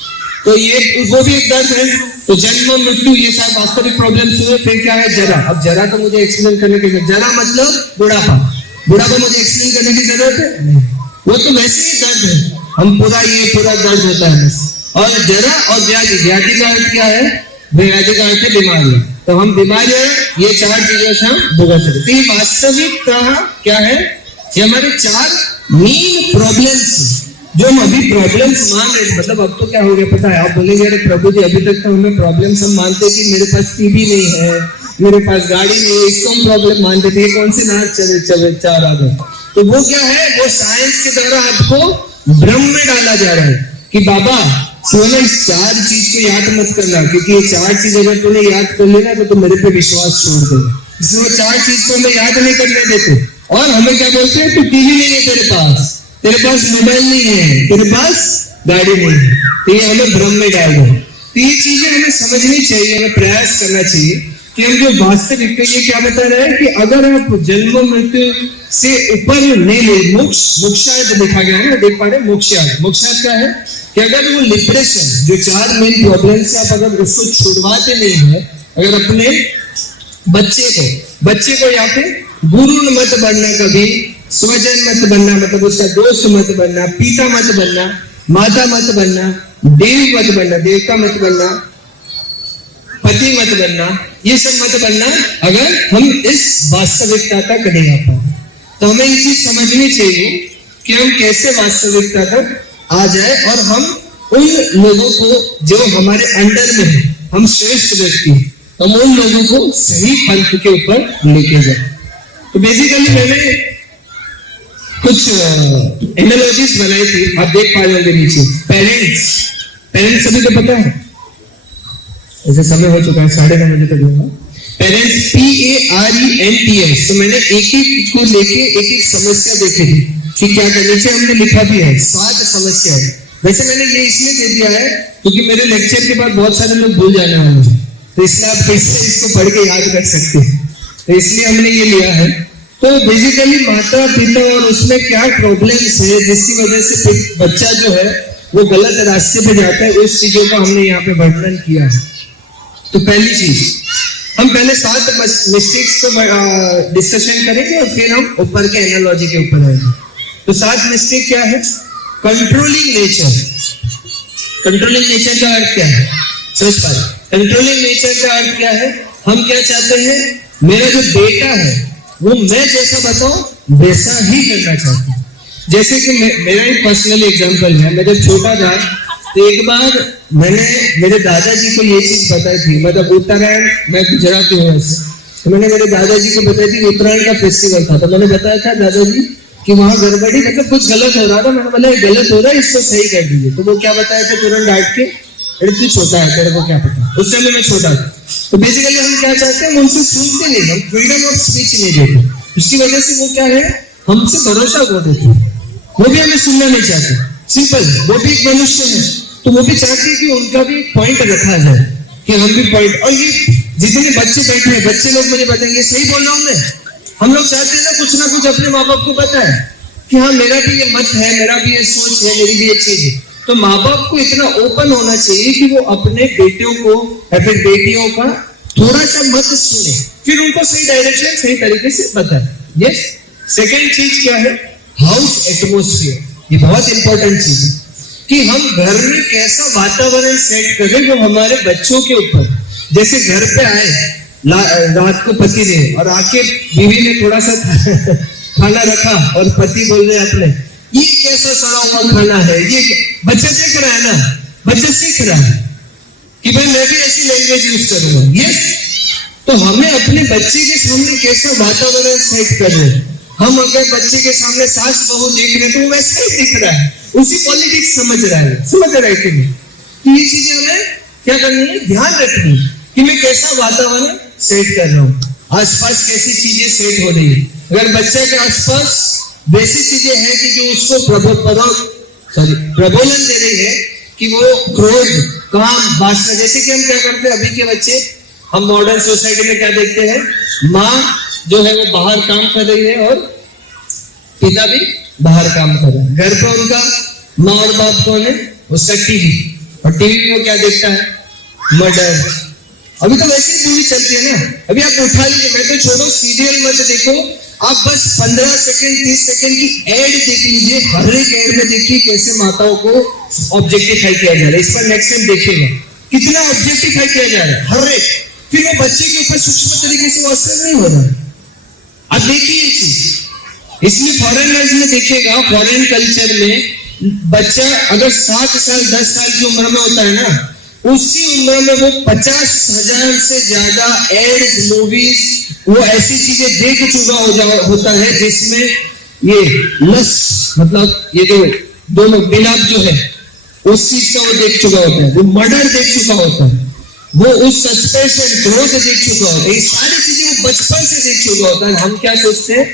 तो ये वो भी एक दर्द है। तो जन्म मृत्यु ये सब वास्तविक प्रॉब्लम्स हुए। फिर क्या है, जरा। अब जरा तो मुझे एक्सप्लेन करने की जरूरत, जरा मतलब बुढ़ापा, बुढ़ापा मुझे एक्सप्लेन करने की जरूरत है नहीं, वो तो वैसे ही दर्द है, हम पूरा दर्द होता है बस। और जरा और व्याधि, व्याधि का अर्थ क्या है, व्याधि का अर्थ है बीमारी। तो हम बीमारी है, ये 4 चीजों से हम भुगत रहे। तो ये वास्तविकता क्या है, ये हमारे 4 मेन प्रॉब्लम्स जो हम अभी प्रॉब्लम्स मान रहे, मतलब अब तो क्या हो गया पता है, आप बोलेंगे अरे प्रभु जी अभी तक तो हमें प्रॉब्लम्स हम मानते कि मेरे पास टीवी नहीं है, मेरे पास गाड़ी नहीं है, इसको हम प्रॉब्लम मानते थे, कौन से नाच चले 4 आ गए। तो वो क्या है, वो साइंस के द्वारा आपको भ्रम में डाला जा रहा है कि बाबा तो ना इस 4 चीज को याद मत करना, क्योंकि ये 4 चीज अगर तूने याद कर लेना तो मेरे पे विश्वास छोड़ देगा। इसलिए 4 चीज को हमें याद नहीं करने देते। और हमें क्या बोलते हैं, तू टीवी नहीं है तेरे पास मोबाइल नहीं है, तेरे पास गाड़ी नहीं है, तो ये हमें भ्रम में डाल दो। तो ये चीजें हमें समझनी चाहिए, हमें प्रयास करना चाहिए कि हम जो वास्तविक ये क्या बता रहे हैं कि अगर आप जन्म मृत्यु से ऊपर नहीं ले, मोक्षाद लिखा गया है ना, देख पा रहे मोक्षाद क्या है कि अगर वो लिबरेशन जो 4 मेन प्रॉब्लम से आप अगर उसको छुड़वाते नहीं है, अगर अपने बच्चे को या फिर गुरु मत बनना, कभी स्वजन मत बनना, मतलब उसका दोस्त मत बनना, पिता मत बनना, माता मत बनना, देव मत बनना, देवता मत बनना, पति मत बनना, ये सब मत बनना, अगर हम इस वास्तविकता तक नहीं आ पाए। तो हमें ये चीज समझनी चाहिए कि हम कैसे वास्तविकता तक आ जाए और हम उन लोगों को जो हमारे अंडर में है, हम श्रेष्ठ व्यक्ति, हम उन लोगों को सही पंथ के ऊपर लेके जाए। तो बेसिकली मैंने कुछ एनालॉजीज बनाई थी, आप देख पा रहे होंगे नीचे। पेरेंट्स सभी को पता है, ऐसे समय हो चुका है 9:30 बजे तक होगा। Parents PARENTS। तो मैंने एक एक को लेके एक एक समस्या देखी थी कि क्या करनी चाहिए, हमने लिखा भी है 7 समस्या है। वैसे मैंने ये इसलिए दे दिया है क्योंकि मेरे लेक्चर के बाद बहुत सारे लोग भूल जाने वाले हैं, तो इसलिए आप फिर से इसको पढ़ के याद कर सकते हैं, तो इसलिए हमने ये लिया है। तो बेसिकली माता पिता और उसमें क्या प्रॉब्लम्स है जिसकी वजह से बच्चा जो है वो गलत रास्ते पे जाता है, उस चीजों का हमने यहाँ पे वर्णन किया है। तो पहली चीज, हम पहले 7 मिस्टेक्स को डिस्कशन करेंगे और फिर हम ऊपर के एनालॉजी के ऊपर आएंगे। तो 7 मिस्टेक क्या है? Controlling nature. कंट्रोलिंग नेचर का अर्थ क्या है? समझ पा रहे? कंट्रोलिंग नेचर का अर्थ क्या है? हम क्या चाहते हैं, मेरा जो बेटा है वो मैं जैसा बताऊं वैसा ही करना चाहते हैं। जैसे कि मेरा एक पर्सनल एग्जांपल है, मैं जब छोटा था तो एक बार मैंने मेरे दादाजी को ये चीज बताई थी, मतलब उत्तरायण, मैं गुजराती हूँ वैसे, तो मैंने मेरे दादाजी को बताई थी उत्तरायण का फेस्टिवल था, तो मैंने बताया था दादाजी कि वहां गड़बड़ी, मतलब कुछ गलत हो रहा था, मैंने बोला गलत हो रहा है, इसको सही कर दीजिए। तो वो क्या बताया था तुरंत डांट के, अरे तू छोटा है, तेरे को क्या पता। उस समय मैं छोटा था। तो बेसिकली हम क्या चाहते हैं, उनसे सुनते नहीं, हम फ्रीडम ऑफ स्पीच नहीं देते, उसकी वजह से वो क्या है, हमसे भरोसा खो देते हैं, वो भी हमें सुनना नहीं चाहते। सिंपल, वो भी एक मनुष्य है, तो वो भी चाहते हैं कि उनका भी पॉइंट रखा जाए, कि हम भी पॉइंट। और ये जितने बच्चे बैठे हैं, बच्चे लोग मुझे बताएंगे, सही बोल रहा हूं मैं, हम लोग चाहते हैं ना कुछ अपने माँ बाप को पता है कि हाँ मेरा भी ये मत है, मेरा भी ये सोच है, मेरी भी ये चीज है। तो माँ बाप को इतना ओपन होना चाहिए कि वो अपने बेटियों को या फिर बेटियों का थोड़ा सा मत सुने, फिर उनको सही डायरेक्शन सही तरीके से बताए। यस। सेकेंड चीज क्या है? House atmosphere. ये बहुत इंपॉर्टेंट चीज है कि हम घर में कैसा वातावरण सेट करें वो हमारे बच्चों के ऊपर। जैसे घर पे आए रात को पति ने और आके बीवी ने थोड़ा सा खाना रखा और पति बोल रहे अपने, ये कैसा सड़ा हुआ खाना है, ये बच्चा देख रहा है ना, बच्चा सीख रहा है कि भाई मैं भी ऐसी लैंग्वेज यूज करूंगा। यस। तो हमें अपने बच्चे के सामने कैसा वातावरण सेट कर रहे हैं। हम अगर बच्चे के सामने सास बहू देख रहे हैं तो वैसा ही दिख रहा है, उसी पॉलिटिक्स समझ रहा है कि नहीं। तो ये चीजें हमें क्या करनी है, ध्यान रखनी कि मैं कैसा वातावरण सेट कर रहा हूँ, आसपास कैसी चीजें सेट हो रही है। अगर बच्चे के आसपास वैसी चीजें हैं कि जो उसको प्रबोधन दे रही है कि वो क्रोध, काम, वासना, जैसे कि हम क्या करते हैं अभी के बच्चे, हम मॉडर्न सोसाइटी में क्या देखते हैं, माँ जो है वो बाहर काम कर रही है और पिता भी बाहर काम कर रहा है। घर पर उनका माँ और बाप कौन है, उसका टीवी, और टीवी में वो क्या देखता है, मर्डर। अभी तो वैसे ही मूवी चलती है ना, अभी आप उठा लीजिए, मैं तो छोड़ो सीरियल मत देखो, आप बस 15 सेकंड 30 सेकंड की एड देख लीजिए, हर एक एड में देखिए कैसे माताओं को ऑब्जेक्टिफाई किया जा रहा है। इस पर नेक्स्ट टाइम देखिएगा कितना ऑब्जेक्टिफाई किया जा रहा है हर एक, फिर वो बच्चे के ऊपर सूक्ष्म तरीके से असर नहीं हो रहा है। आप देखिए ये चीज, इसलिए फॉरेनर्स में देखिएगा, फॉरेन कल्चर में बच्चा अगर 7 साल 10 साल की उम्र में होता है ना, उसी उम्र में वो 50,000 से ज्यादा एड्स, मूवीज, वो ऐसी चीजें देख चुका होता है जिसमें ये लस्ट, मतलब ये जो दोनों मिलाप जो है उस चीज का वो देख चुका होता है, वो मर्डर देख चुका होता है, वो उस सस्पेंशन क्रोध देख चुका होता है, ये सारी चीजें वो बचपन से देख चुका होता है। हम क्या सोचते हैं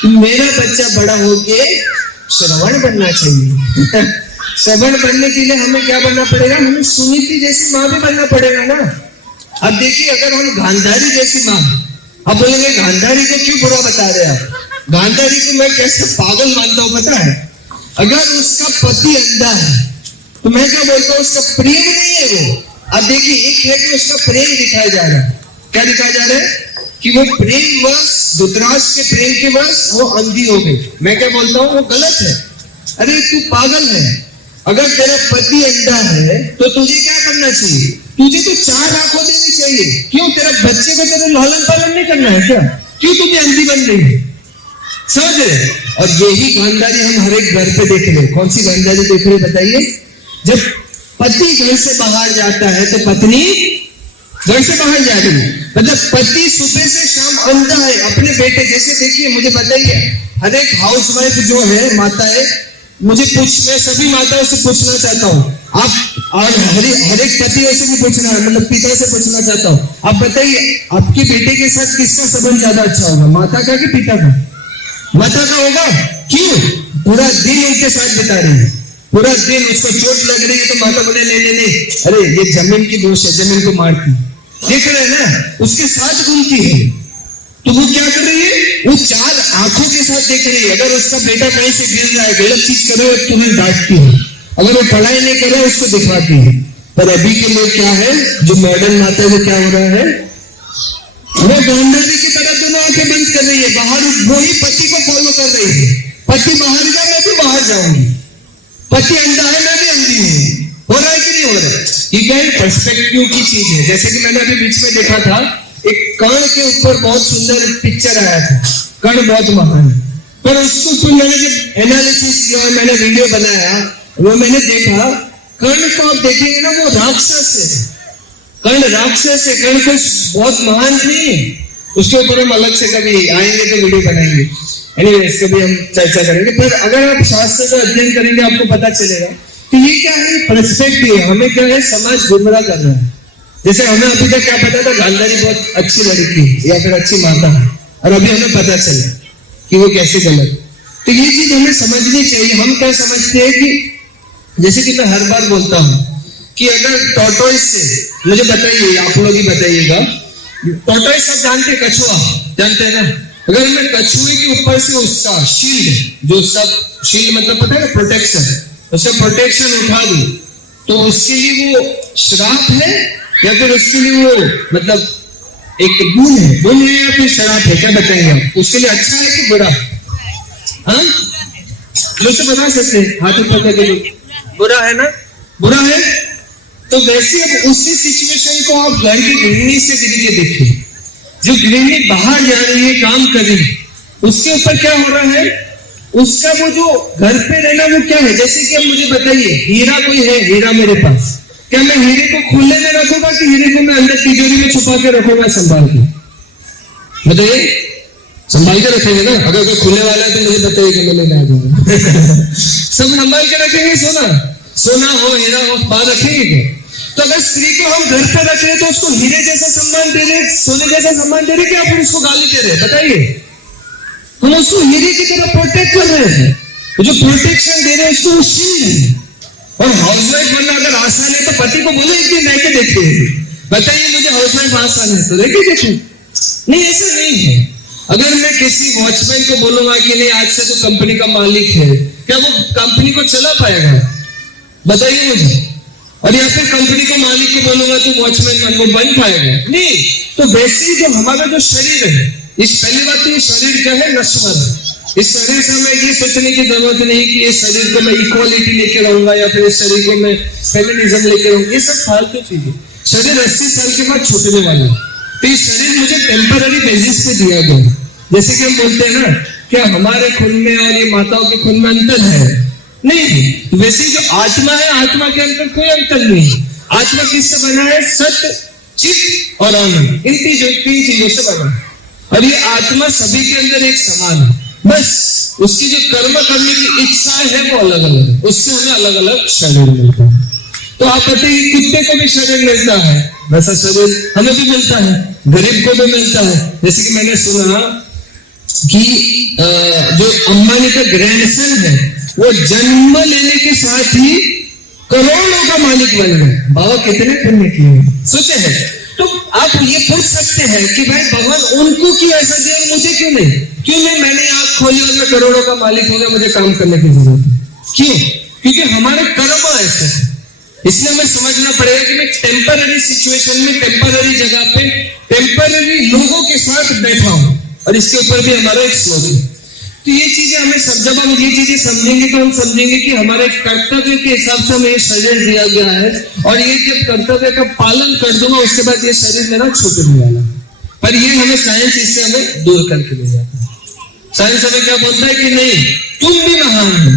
कि मेरा बच्चा बड़ा होके श्रवण बनना चाहिए। श्रवण बनने के लिए हमें क्या बनना पड़ेगा, हमें सुनीति जैसी माँ भी बनना पड़ेगा ना। अब देखिए, अगर हम गांधारी जैसी माँ, अब बोलेंगे गांधारी को क्यों बुरा बता रहे आप, गांधारी को मैं कैसे पागल मानता हूँ पता है। अगर उसका पति अंधा है तो मैं क्या बोलता हूँ, उसका प्रेम नहीं है वो। अब देखिए, एक है कि उसका प्रेम दिखाया जा रहा है, क्या दिखाया जा रहा है कि वो प्रेम वश, धृतराष्ट्र के प्रेम के वश वो अंधी हो गई। मैं क्या बोलता हूँ, वो गलत है। अरे तू पागल है, अगर तेरा पति अंधा है तो तुझे क्या करना चाहिए, तुझे तो 4 आंखें देनी चाहिए। क्यों, तेरा बच्चे को तेरे लालन पालन नहीं करना है क्या, क्यों तुझे अंधी बन रही है, समझ रहे। और यही गांधारी हम हर एक घर पे देख रहे हैं। कौन सी गांधारी देख रहे बताइए, जब पति घर से बाहर जाता है तो पत्नी घर से बाहर जा रही है। मतलब पति सुबह से शाम अंधा है अपने बेटे जैसे। देखिए मुझे बताइए, हर एक हाउसवाइफ जो है माता है, मैं सभी माताओं से पूछना चाहता हूँ, आप और हर एक पति से भी पूछना है, मतलब पिता से पूछना चाहता हूँ, आप बताइए आपके बेटे के साथ किसका संबंध ज्यादा अच्छा होगा, माता का कि पिता का? माता का होगा। क्यों? पूरा दिन उनके साथ बिता रही है, पूरा दिन उसको चोट लग रही है तो माता बोले नहीं, अरे ये जमीन की दोष है, जमीन को मारती। देख रहे हैं ना, उसके साथ घूमती है। तो वो क्या कर रही है? वो चार आंखों के साथ देख रही है। अगर उसका बेटा कहीं से गिर रहा है, गलत चीज कर रहा है, तुरंत डांटती है। अगर वो पढ़ाई नहीं कर रहा है उसको दिखाती है। पर अभी के लोग क्या है, जो मॉडर्न माता है, वो क्या हो रहा है, वो गांधारी की तरह दोनों आंखें बंद कर रही है, बाहर वही पति को फॉलो कर रही है। पति बाहर गया, मैं भी बाहर जाऊंगी। पति अंधा है, मैं भी अंधी हूँ। हो रहा है कि नहीं हो रहा है? ये क्या है? पर्सपेक्टिव की चीज है। जैसे कि मैंने अभी बीच में देखा था, एक कर्ण के ऊपर बहुत सुंदर पिक्चर आया था, कर्ण बहुत महान। पर उसको ऊपर मैंने जब एनालिसिस किया और मैंने वीडियो बनाया, वो मैंने देखा, कर्ण को आप देखेंगे ना, वो राक्षस है। कर्ण राक्षस है, कर्ण को बहुत महान नहीं है। उसके ऊपर हम अलग से कभी आएंगे तो वीडियो बनाएंगे, एनीवेज कभी हम चर्चा करेंगे। पर अगर आप शास्त्र का अध्ययन करेंगे आपको पता चलेगा। तो ये क्या है? पर्सपेक्टिव है। हमें क्या है, समाज गुमराह कर रहा है। जैसे हमें अभी तक क्या पता था, गांधारी बहुत अच्छी लड़की है या फिर अच्छी माता है, और अभी हमें पता चला कि वो कैसे गलत। तो ये चीज हमें समझनी चाहिए। हम क्या समझते हैं कि जैसे कि मैं हर बार बोलता हूँ कि अगर टॉर्टोइस से, मुझे बताइए, आप लोग ही बताइएगा, टॉर्टोइस सब जानते हैं, कछुआ जानते हैं ना? अगर मैं कछुए के ऊपर से उसका शील्ड, जो सब शील्ड मतलब पता है ना, प्रोटेक्शन, उसका प्रोटेक्शन उठा दूं, तो उसके लिए वो श्राप है या फिर उसके लिए वो मतलब एक गुण है या फिर शराब है? क्या बताएंगे आप? उसके लिए अच्छा है कि बुरा? हाँ, जो से बता सकते हैं, हाथ ऊपर करके जो बुरा है ना, बुरा है। तो वैसे अब उसी सिचुएशन को आप घर की गृहिणी से गिर के देखिए। जो गृहिणी बाहर जा रही है, काम कर रही है, उसके ऊपर क्या हो रहा है? उसका वो जो घर पे रहना वो क्या है? जैसे कि अब मुझे बताइए, हीरा कोई है, हीरा मेरे पास, क्या मैं हीरे को खुले में रखूंगा कि हीरे को मैं अंदर तिजोरी में छुपा के रखूंगा संभाल के? बताइए, संभाल के रखेंगे ना? अगर कोई खुले वाला है तो मुझे बताइए कि मैं लेने आ जाऊंगा। सब संभाल के रखेंगे। सोना हो, हीरा हो, बाहर रखेंगे क्या? तो अगर स्त्री को हम घर पे रख रहे तो उसको हीरे जैसा सम्मान दे रहे, सोने जैसा सम्मान दे रहे, क्या फिर उसको गाली दे रहे? बताइए। हम उसको हीरे की तरह प्रोटेक्ट कर रहे हैं। जो प्रोटेक्शन दे रहे हैं उसको शील्ड है। और हाउसवाइफ बनना अगर आसान है तो पति को बोले एक दिन रह के देखिए, बताइए मुझे हाउसवाइफ आसान है तो रह के देखिए। नहीं, ऐसा नहीं है। अगर मैं किसी वॉचमैन को बोलूंगा कि नहीं आज से तो कंपनी का मालिक है, क्या वो कंपनी को चला पाएगा? बताइए मुझे। और या फिर कंपनी को मालिक को बोलूंगा तो वॉचमैन वो बन पाएगा? नहीं। तो वैसे ही जो हमारा जो शरीर है, इस पहली बात तो ये शरीर क्या है, नश्वर है। इस शरीर से हमें ये सोचने की जरूरत नहीं कि ये शरीर को मैं इक्वालिटी लेके रहूंगा या फिर इस शरीर को मैं फेमिनिज्म लेके रहूंगा। ये सब फालतू चीज है। शरीर 80 साल के बाद छूटने वाला है। तो ये शरीर मुझे टेम्पररी बेसिस पे दिया गया। जैसे कि हम बोलते हैं ना, क्या हमारे खून में और ये माताओं के खून में अंतर है? नहीं। वैसे जो आत्मा है, आत्मा के अंदर कोई अंतर नहीं। आत्मा किससे बना है? सत्य, चित्त और आनंद, इन तीन चीजों से बना है। और ये आत्मा सभी के अंदर एक समान है। बस उसकी जो कर्म करने की इच्छा है वो अलग अलग है, उससे हमें अलग अलग शरीर मिलता है। तो आप कहते हैं कुत्ते को भी शरीर मिलता है, वैसा शरीर हमें भी मिलता है, गरीब को भी मिलता है। जैसे कि मैंने सुना कि जो अंबानी का ग्रैंडसन है वो जन्म लेने के साथ ही करोड़ों का मालिक बन गए। बाबा कितने पुण्य किए, सोचे हैं। तो आप ये पूछ सकते हैं कि भाई भगवान उनको क्यों ऐसा दिया, मुझे क्यों नहीं? क्यों नहीं? मैंने आंख खोली और मैं करोड़ों का मालिक हो गया, मुझे काम करने की जरूरत है। क्यों? क्योंकि हमारे कर्म ऐसे हैं। इसलिए हमें समझना पड़ेगा कि मैं टेम्पररी सिचुएशन में, टेम्पररी जगह पे, टेम्पररी लोगों के साथ बैठा हूं। और इसके ऊपर भी हमारा एक श्लोक है। तो ये चीजें हमें जब हम ये चीजें समझेंगे तो हम समझेंगे कि हमारे कर्तव्य के हिसाब से हमें ये शरीर दिया गया है, और ये जब कर्तव्य का पालन कर दूंगा उसके बाद ये शरीर मेरा छूटने वाला है। पर ये हमें साइंस इससे हमें दूर करके ले जाता है। साइंस हमें क्या बोलता है कि नहीं, तुम भी महान हो,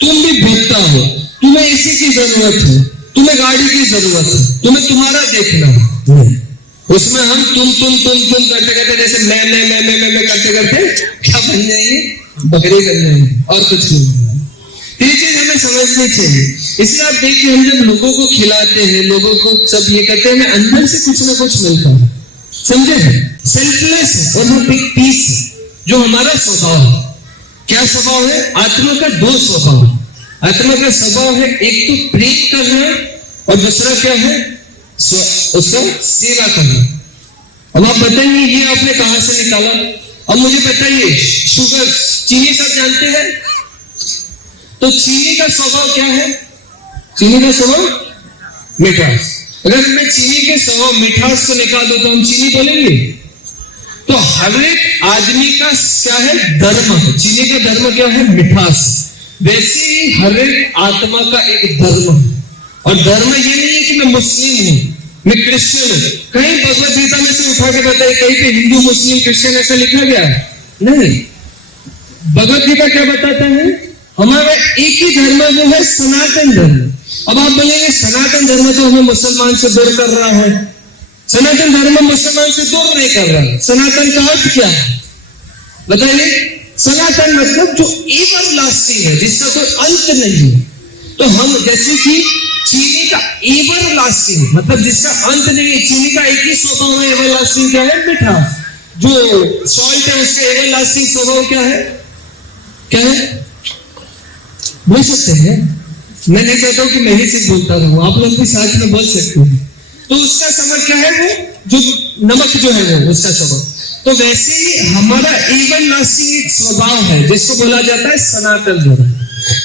तुम भी भोगता हो, तुम्हें इसी की जरूरत है, तुम्हें गाड़ी की जरूरत है, तुम्हें तुम्हारा देखना है, उसमें हम तुम करते करते जैसे मैं करते करते क्या बन जाएंगे, बकरी बन जाएंगे और कुछ नहीं। ये चीज हमें समझनी चाहिए। इसलिए आप देखिए हम जब लोगों को खिलाते हैं, लोगों को सब ये करते हैं, अंदर से कुछ ना कुछ मिलता है, समझे? सेल्फलेस है और वो बिग पीस है जो हमारा स्वभाव है। क्या स्वभाव है? आत्मा का दो स्वभाव है। आत्मा का स्वभाव है एक तो प्रेम करना और दूसरा क्या है? उसका सेवा करना। अब आप बताइए ये आपने कहां से निकाला? अब मुझे बताइए, शुगर चीनी सब जानते हैं, तो चीनी का स्वभाव क्या है? चीनी का स्वभाव मिठास। अगर मैं चीनी के स्वभाव मिठास को निकाल दूं तो हम चीनी बोलेंगे? तो हर एक आदमी का क्या है? धर्म। चीनी का धर्म क्या है? मिठास। वैसे ही हर एक आत्मा का एक धर्म है, और धर्म ये नहीं है कि मैं मुस्लिम हूं, मैं क्रिश्चियन हूं। कहीं भगवत गीता में से उठा के बताइए कहीं पे हिंदू मुस्लिम क्रिश्चियन ऐसा लिखा गया है? नहीं। भगवत गीता क्या बताता है? हमारा एक ही धर्म जो है सनातन धर्म। अब आप बोलेंगे सनातन धर्म तो हमें मुसलमान से दूर कर रहा है। सनातन धर्म मुसलमान से दूर नहीं कर रहा है। सनातन का अर्थ क्या है बताइए? सनातन मतलब जो एवर लास्टिंग है, जिसका कोई अंत नहीं है। तो हम जैसे कि चीनी का एवर लास्टिंग मतलब जिसका अंत नहीं है, चीनी का एक ही स्वभाव है एवर लास्टिंग, क्या है? मिठास। जो सॉल्ट है उसका एवर लास्टिंग स्वभाव क्या है? क्या है? बोल सकते हैं? मैं नहीं चाहता हूं कि मैं ही सिर्फ बोलता रहूं, आप लोग भी साथ में बोल सकते हैं। तो उसका समझ क्या है? वो जो नमक जो है वो उसका स्वभाव। तो वैसे ही हमारा एवन लास्टिंग एक स्वभाव है जिसको बोला जाता है सनातन धर्म।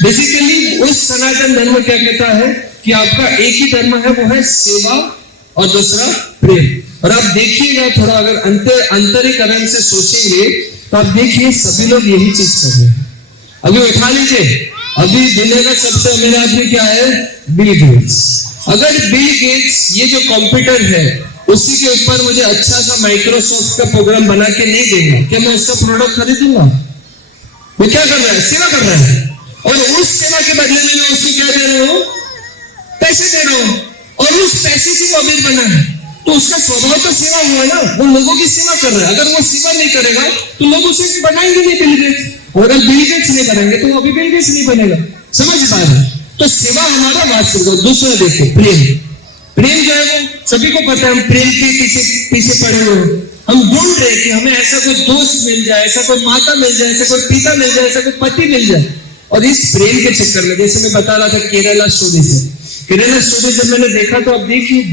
बेसिकली उस सनातन धर्म क्या कहता है कि आपका एक ही धर्म है, वो है सेवा और दूसरा प्रेम। और आप देखिएगा थोड़ा अगर अंतरीकरण से सोचेंगे तो आप देखिए सभी लोग यही चीज कर रहे हैं। अभी उठा लीजिए, अभी दुनिया का सबसे अमीर आदमी क्या है? Bill Gates. अगर बिल गेट्स ये जो कंप्यूटर है उसी के ऊपर मुझे अच्छा सा माइक्रोसॉफ्ट का प्रोग्राम बना के नहीं देगा, क्या मैं उसका प्रोडक्ट खरीदूंगा? वो क्या कर रहा है? सेवा कर रहा है। और उस सेवा के बदले में मैं उसको क्या दे रहा हूं? पैसे दे रहा हूं, और उस पैसे से वो अमीर बना है। तो उसका स्वभाव तो सेवा हुआ ना, वो लोगों की सेवा कर रहा है। अगर वो सेवा नहीं करेगा तो लोग उसे बनाएंगे नहीं बिल गेट्स, और अगर बिल गेट्स नहीं बनाएंगे तो अभी बिल गेट्स नहीं बनेगा। समझ पा रहे हैं? तो सेवा हमारा वास्तविक। दूसरा देखिए प्रेम। प्रेम जो है वो सभी को पता है, हम प्रेम के पीछे पड़े हुए। हम ढूंढ रहे कि हमें ऐसा कोई दोस्त मिल जाए, ऐसा कोई माता मिल जाए, ऐसा कोई पिता मिल जाए, ऐसा कोई पति मिल जाए। और इस प्रेम के चक्कर में, जैसे मैं बता रहा था केरला स्टोरी से, केरला स्टोरी जब मैंने देखा तो अब देखिए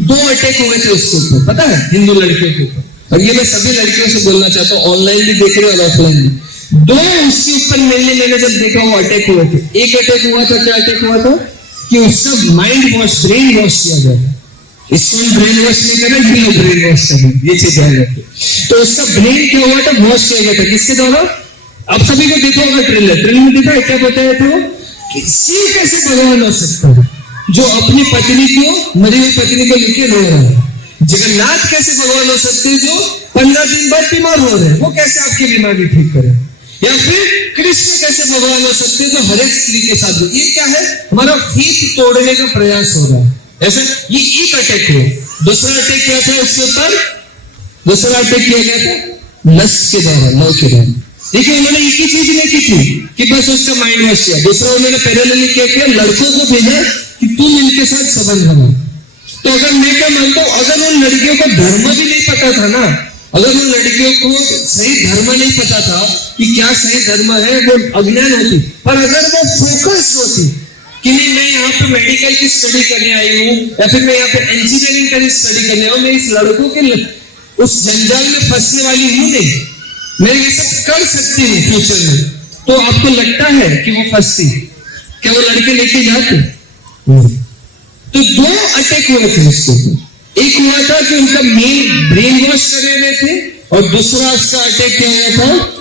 दो अटैक हुए थे उसके ऊपर, पता है, हिंदू लड़कियों के ऊपर। और ये मैं सभी लड़कियों से बोलना चाहता हूँ, ऑनलाइन भी देख रहे और ऑफलाइन भी। दो उसके ऊपर मैंने जब देखा वो अटैक हुए थे। एक अटैक हुआ था, क्या अटैक हुआ था कि उसका माइंड वॉश, ब्रेन वॉश किया गया। इसको ब्रेन वॉश नहीं करना, ये ब्रेन वॉश करना, ये चीज ध्यान रखिए। तो उसका ब्रेन क्या हुआ था? वॉश किया गया था। किसके द्वारा? आप सभी को देखा होगा ट्रेलर में देखा है, क्या बताया था कि शिव कैसे भगवान हो सकता है जो अपनी पत्नी को, मरी हुई पत्नी को लेके रो रहा है। जगन्नाथ कैसे भगवान हो सकते हैं जो 15 दिन बाद बीमार हो रहे हैं, वो कैसे आपकी बीमारी ठीक करे? या फिर कृष्ण कैसे भगवान हो सकते हैं जो हर एक स्त्री के साथ? ये क्या है? हमारा फेथ तोड़ने का प्रयास हो रहा है। ऐसा ये एक अटैक हुआ। दूसरा अटैक क्या था उसके ऊपर? दूसरा अटैक किया गया था लस्ट के द्वारा, लव के द्वारा। देखिए उन्होंने एक ही चीज नहीं की थी कि बस उसका माइंड वॉश किया। दूसरा उन्होंने पैरेलली क्या किया? लड़कों को भेजा कि तुम इनके साथ संबंध बनाओ। तो अगर मैं क्या मानता हूं, अगर उन लड़कियों को धर्म भी नहीं पता था ना, अगर उन लड़कियों को सही धर्म नहीं पता था कि क्या सही धर्म है, वो अज्ञान होती। पर अगर वो फोकस होती कि नहीं मैं यहाँ पे मेडिकल की स्टडी करने आई हूँ, या फिर मैं यहाँ पे इंजीनियरिंग की स्टडी करने आऊँ, मैं इस लड़कों के उस जंजाल में फंसने वाली हूँ नहीं, मैं ये सब कर सकती हूँ फ्यूचर में, तो आपको लगता है कि वो फंसती? क्या वो लड़के लेके जाते? तो दो अटैक हुए थे उसके ऊपर। एक हुआ था कि उनका मेन ब्रेन वॉश कर रहे थे, और दूसरा उसका अटैक क्या हुआ था?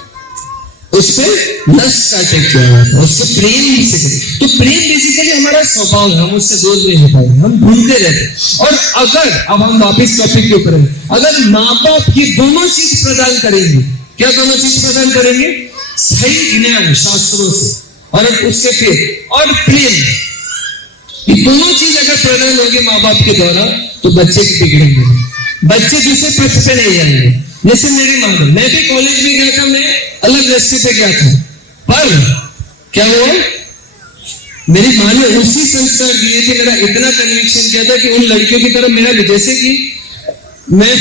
उस पर लस्ट का अटैक किया हुआ था, उससे प्रेम से। तो प्रेम बेसिकली हमारा स्वभाव है, हम उससे दूर नहीं हो पाएंगे, हम ढूंढते रहते। और अगर अब हम वापिस टॉपिक के ऊपर हैं, अगर माँ बाप ये दोनों चीज प्रदान करेंगे, क्या दोनों चीज प्रदान करेंगे? सही ज्ञान शास्त्रों से, और उससे फिर और प्रेम। कि दोनों चीज अगर प्रदान होगी माँ बाप के द्वारा तो बच्चे बिगड़ेंगे, बच्चे दूसरे पथ पे नहीं जाएंगे। जैसे मेरी माँ, मैं भी कॉलेज में गया था, मैं अलग रास्ते पे गया था, पर क्या हुआ, मेरी माँ ने उसी संस्कार दिए थे, मेरा इतना कन्विक्शन किया था कि उन लड़कियों की तरह मेरा भी, जैसे कि मैं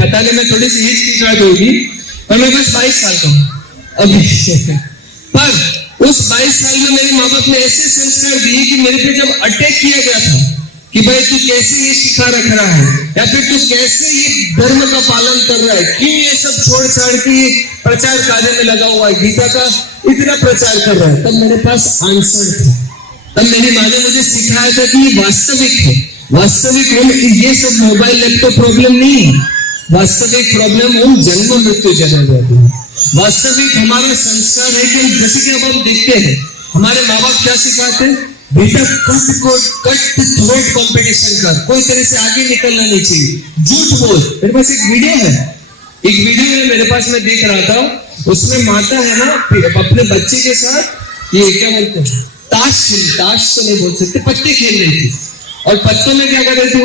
बताने में थोड़ी सी हिचकिचाहट होगी, पर मैं बस 22 साल का हूँ अभी, पर उस 22 साल में मेरे माँ बाप ने ऐसे संस्कार दिए कि मेरे पे जब अटैक किया गया था कि भाई तू कैसे ये शिखा रख रहा है, या फिर तू कैसे ये धर्म का पालन कर रहा है, क्यों ये सब छोड़ छाड़ के प्रचार कार्य में लगा हुआ है, गीता का इतना प्रचार कर रहा है, तब मेरे पास आंसर था। तब मेरी माँ ने मुझे सिखाया था कि ये वास्तविक है, वास्तविक ये सब मोबाइल लैपटॉप प्रॉब्लम नहीं है, वास्तविक प्रॉब्लम हम जन्म मृत्यु चले जाते हैं। वास्तविक हमारा संस्कार है कि जैसे कि अब हम देखते हैं हमारे माँ बाप क्या सिखाते हैं, बेटा कट थ्रोट कंपटीशन कर, कोई तरह से आगे निकलना नहीं चाहिए, झूठ बोल। मेरे पास एक वीडियो है मेरे पास, मैं देख रहा था, उसमें माता है ना अपने बच्चे के साथ ये क्या बोलते हैं, ताश तो नहीं बोल सकते, पत्ते खेल रही थी, और पत्तों में क्या कर रही थी,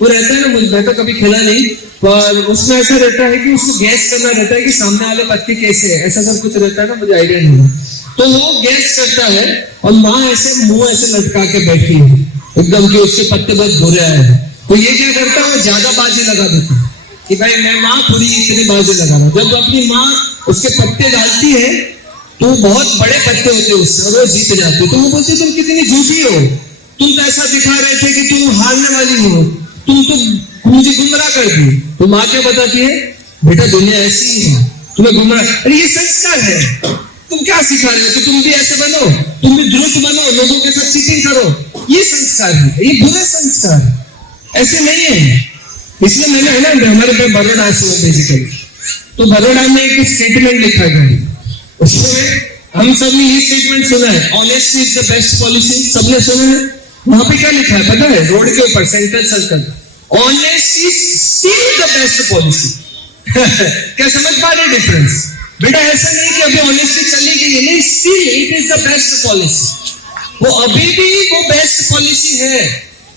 वो रहता है ना, मैं तो कभी खेला नहीं, पर उसमें ऐसा रहता है कि उसको गैस करना रहता है कि सामने वाले पत्ते कैसे है, ऐसा सब कुछ रहता है ना, मुझे आइडिया नहीं है। तो वो गैस करता है और माँ ऐसे मुंह ऐसे लटका के बैठी है एकदम कि उसके पत्ते बहुत बुरे आए हैं, तो ये क्या करता है, वो ज्यादा बाजी लगा देता है कि भाई मैं माँ पूरी इतनी बाजी लगा रहा हूँ। जब अपनी माँ उसके पत्ते डालती है तो बहुत बड़े पत्ते होते हैं उससे, और वो जीत जाती है। तो वो बोलती तुम कितनी झूठी हो, तुम तो ऐसा दिखा रहे थे कि तुम हारने वाली हो, तुम तो मुझे गुमराह कर दी। तो माँ क्या बताती है, बेटा दुनिया ऐसी ही है, तुम्हें गुमराह, अरे ये संस्कार है, तुम क्या सिखा रहे हो कि तुम भी ऐसे बनो, तुम भी द्रुत बनो, लोगों के साथ चीटिंग करो, ये संस्कार है, ये बुरे संस्कार ऐसे नहीं है। इसलिए मैंने है ना हमारे पे बड़ौदा से बेसिकली, तो बड़ौदा में एक स्टेटमेंट लिखा गया, उसमें हम सब ने ये स्टेटमेंट सुना है, honesty is the best policy, सबने सुना है। वहां पे क्या लिखा है पता है, रोड के ऊपर central circle, honesty is still the best policy. क्या समझ पा रहे डिफरेंस? बेटा ऐसा नहीं कि अभी ऑनेस्टी चली गई है, नहीं, still it is the best policy, वो अभी भी वो बेस्ट पॉलिसी है।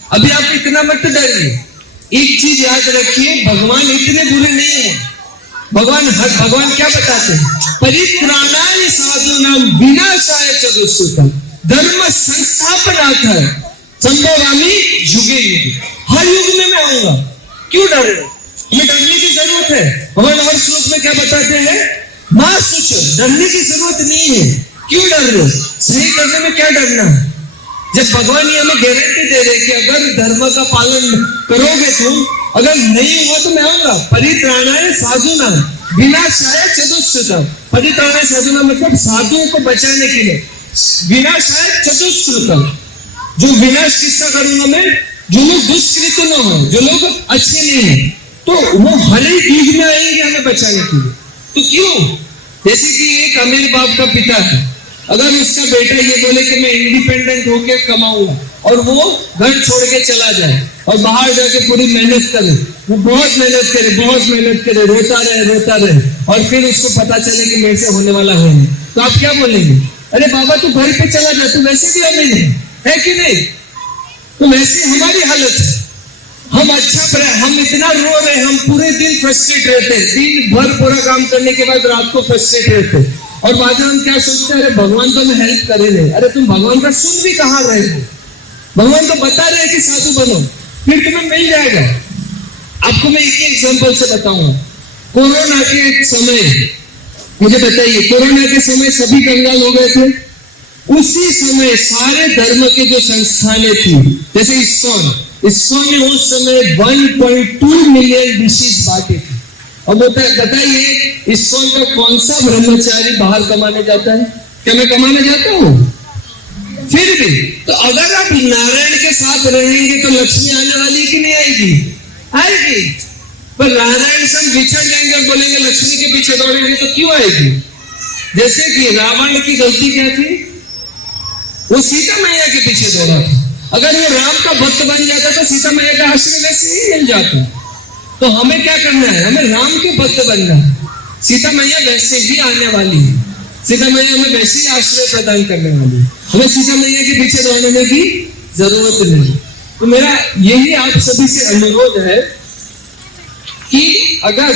अभी आप इतना मत डरिए, एक चीज याद रखिए, भगवान इतने बुरे नहीं है। भगवान क्या बताते हैं, परित्राणाय साधूनाम विनाशाय च दुष्कृतम्, धर्म संस्थापनार्थाय संभवामि युगे युगे, हर युग में मैं आऊंगा, क्यों डर रहे हो? हमें डरने की जरूरत है। भगवान हर श्लोक में क्या बताते हैं, मां सोचो, डरने की जरूरत नहीं है, क्यों डर रहे हो? सही करने में क्या डरना है? जब भगवान ये हमें गारंटी दे रहे कि अगर धर्म का पालन करोगे तुम, अगर नहीं हुआ तो मैं आऊंगा। परित्राणाय साधूनाम विनाशाय च दुष्कृतम्, परित्राणाय साधूनाम मतलब साधुओं को बचाने के लिए, विनाशाय च दुष्कृतम्, जो विनाश किसका करूंगा मैं, जो लोग दुष्कृत न हो, जो लोग अच्छे नहीं है, तो वो हर एक युग में आएंगे हमें बचाने के लिए। तो क्यों? जैसे कि एक अमीर बाप का पिता है, अगर उसका बेटा ये बोले कि मैं इंडिपेंडेंट होकर कमाऊंगा, और वो घर छोड़ के चला जाए और बाहर जाके पूरी मेहनत करे, वो बहुत मेहनत करे, रोता रहे, और फिर उसको पता चले कि मेरे से होने वाला है नहीं, तो आप क्या बोलेंगे? अरे बाबा तू घर पे चला जा, तू वैसे भी अमीर है कि नहीं? तो वैसे हमारी हालत है, हम इतना रो रहे, हम पूरे दिन फ्रस्ट्रेट रहते हैं, दिन भर पूरा काम करने के बाद रात को फ्रस्ट्रेट रहते हैं, और बाद में हम क्या सोचते हैं, अरे भगवान तो हमें हेल्प करे नहीं। अरे तुम भगवान का सुन भी कहाँ रहे हो? भगवान तो बता रहे कि साधु बनो, फिर तुम्हें मिल जाएगा। आपको मैं एक एग्जांपल से बताऊंगा। कोरोना के समय, मुझे बताइए, कोरोना के समय सभी कंगाल हो गए थे, उसी समय सारे धर्म के जो संस्थानें थी, जैसे इस्कॉन ने उस समय 1.2 मिलियन डिशेस बांटी थी। और बताइए इस्कॉन का कौन सा ब्रह्मचारी बाहर कमाने जाता है? क्या मैं कमाने जाता हूँ? फिर भी तो अगर आप नारायण के साथ रहेंगे तो लक्ष्मी आने वाली कि नहीं आएगी? आएगी। पर नारायण से हम बिछड़ जाएंगे और बोलेंगे लक्ष्मी के पीछे दौड़ेंगे तो क्यों आएगी? जैसे कि रावण की गलती क्या थी, वो सीता मैया के पीछे दौड़ा था। अगर वो राम का भक्त बन जाता तो सीता मैया का आश्रय वैसे ही मिल जाता। तो हमें क्या करना है, हमें राम के भक्त बनना है। सीता मैया वैसे ही आने वाली है, सीता मैया हमें वैसे ही आश्रय प्रदान करने वाली है। हमें सीता मैया के पीछे दौड़ने की जरूरत नहीं। तो मेरा यही आप सभी से अनुरोध है कि अगर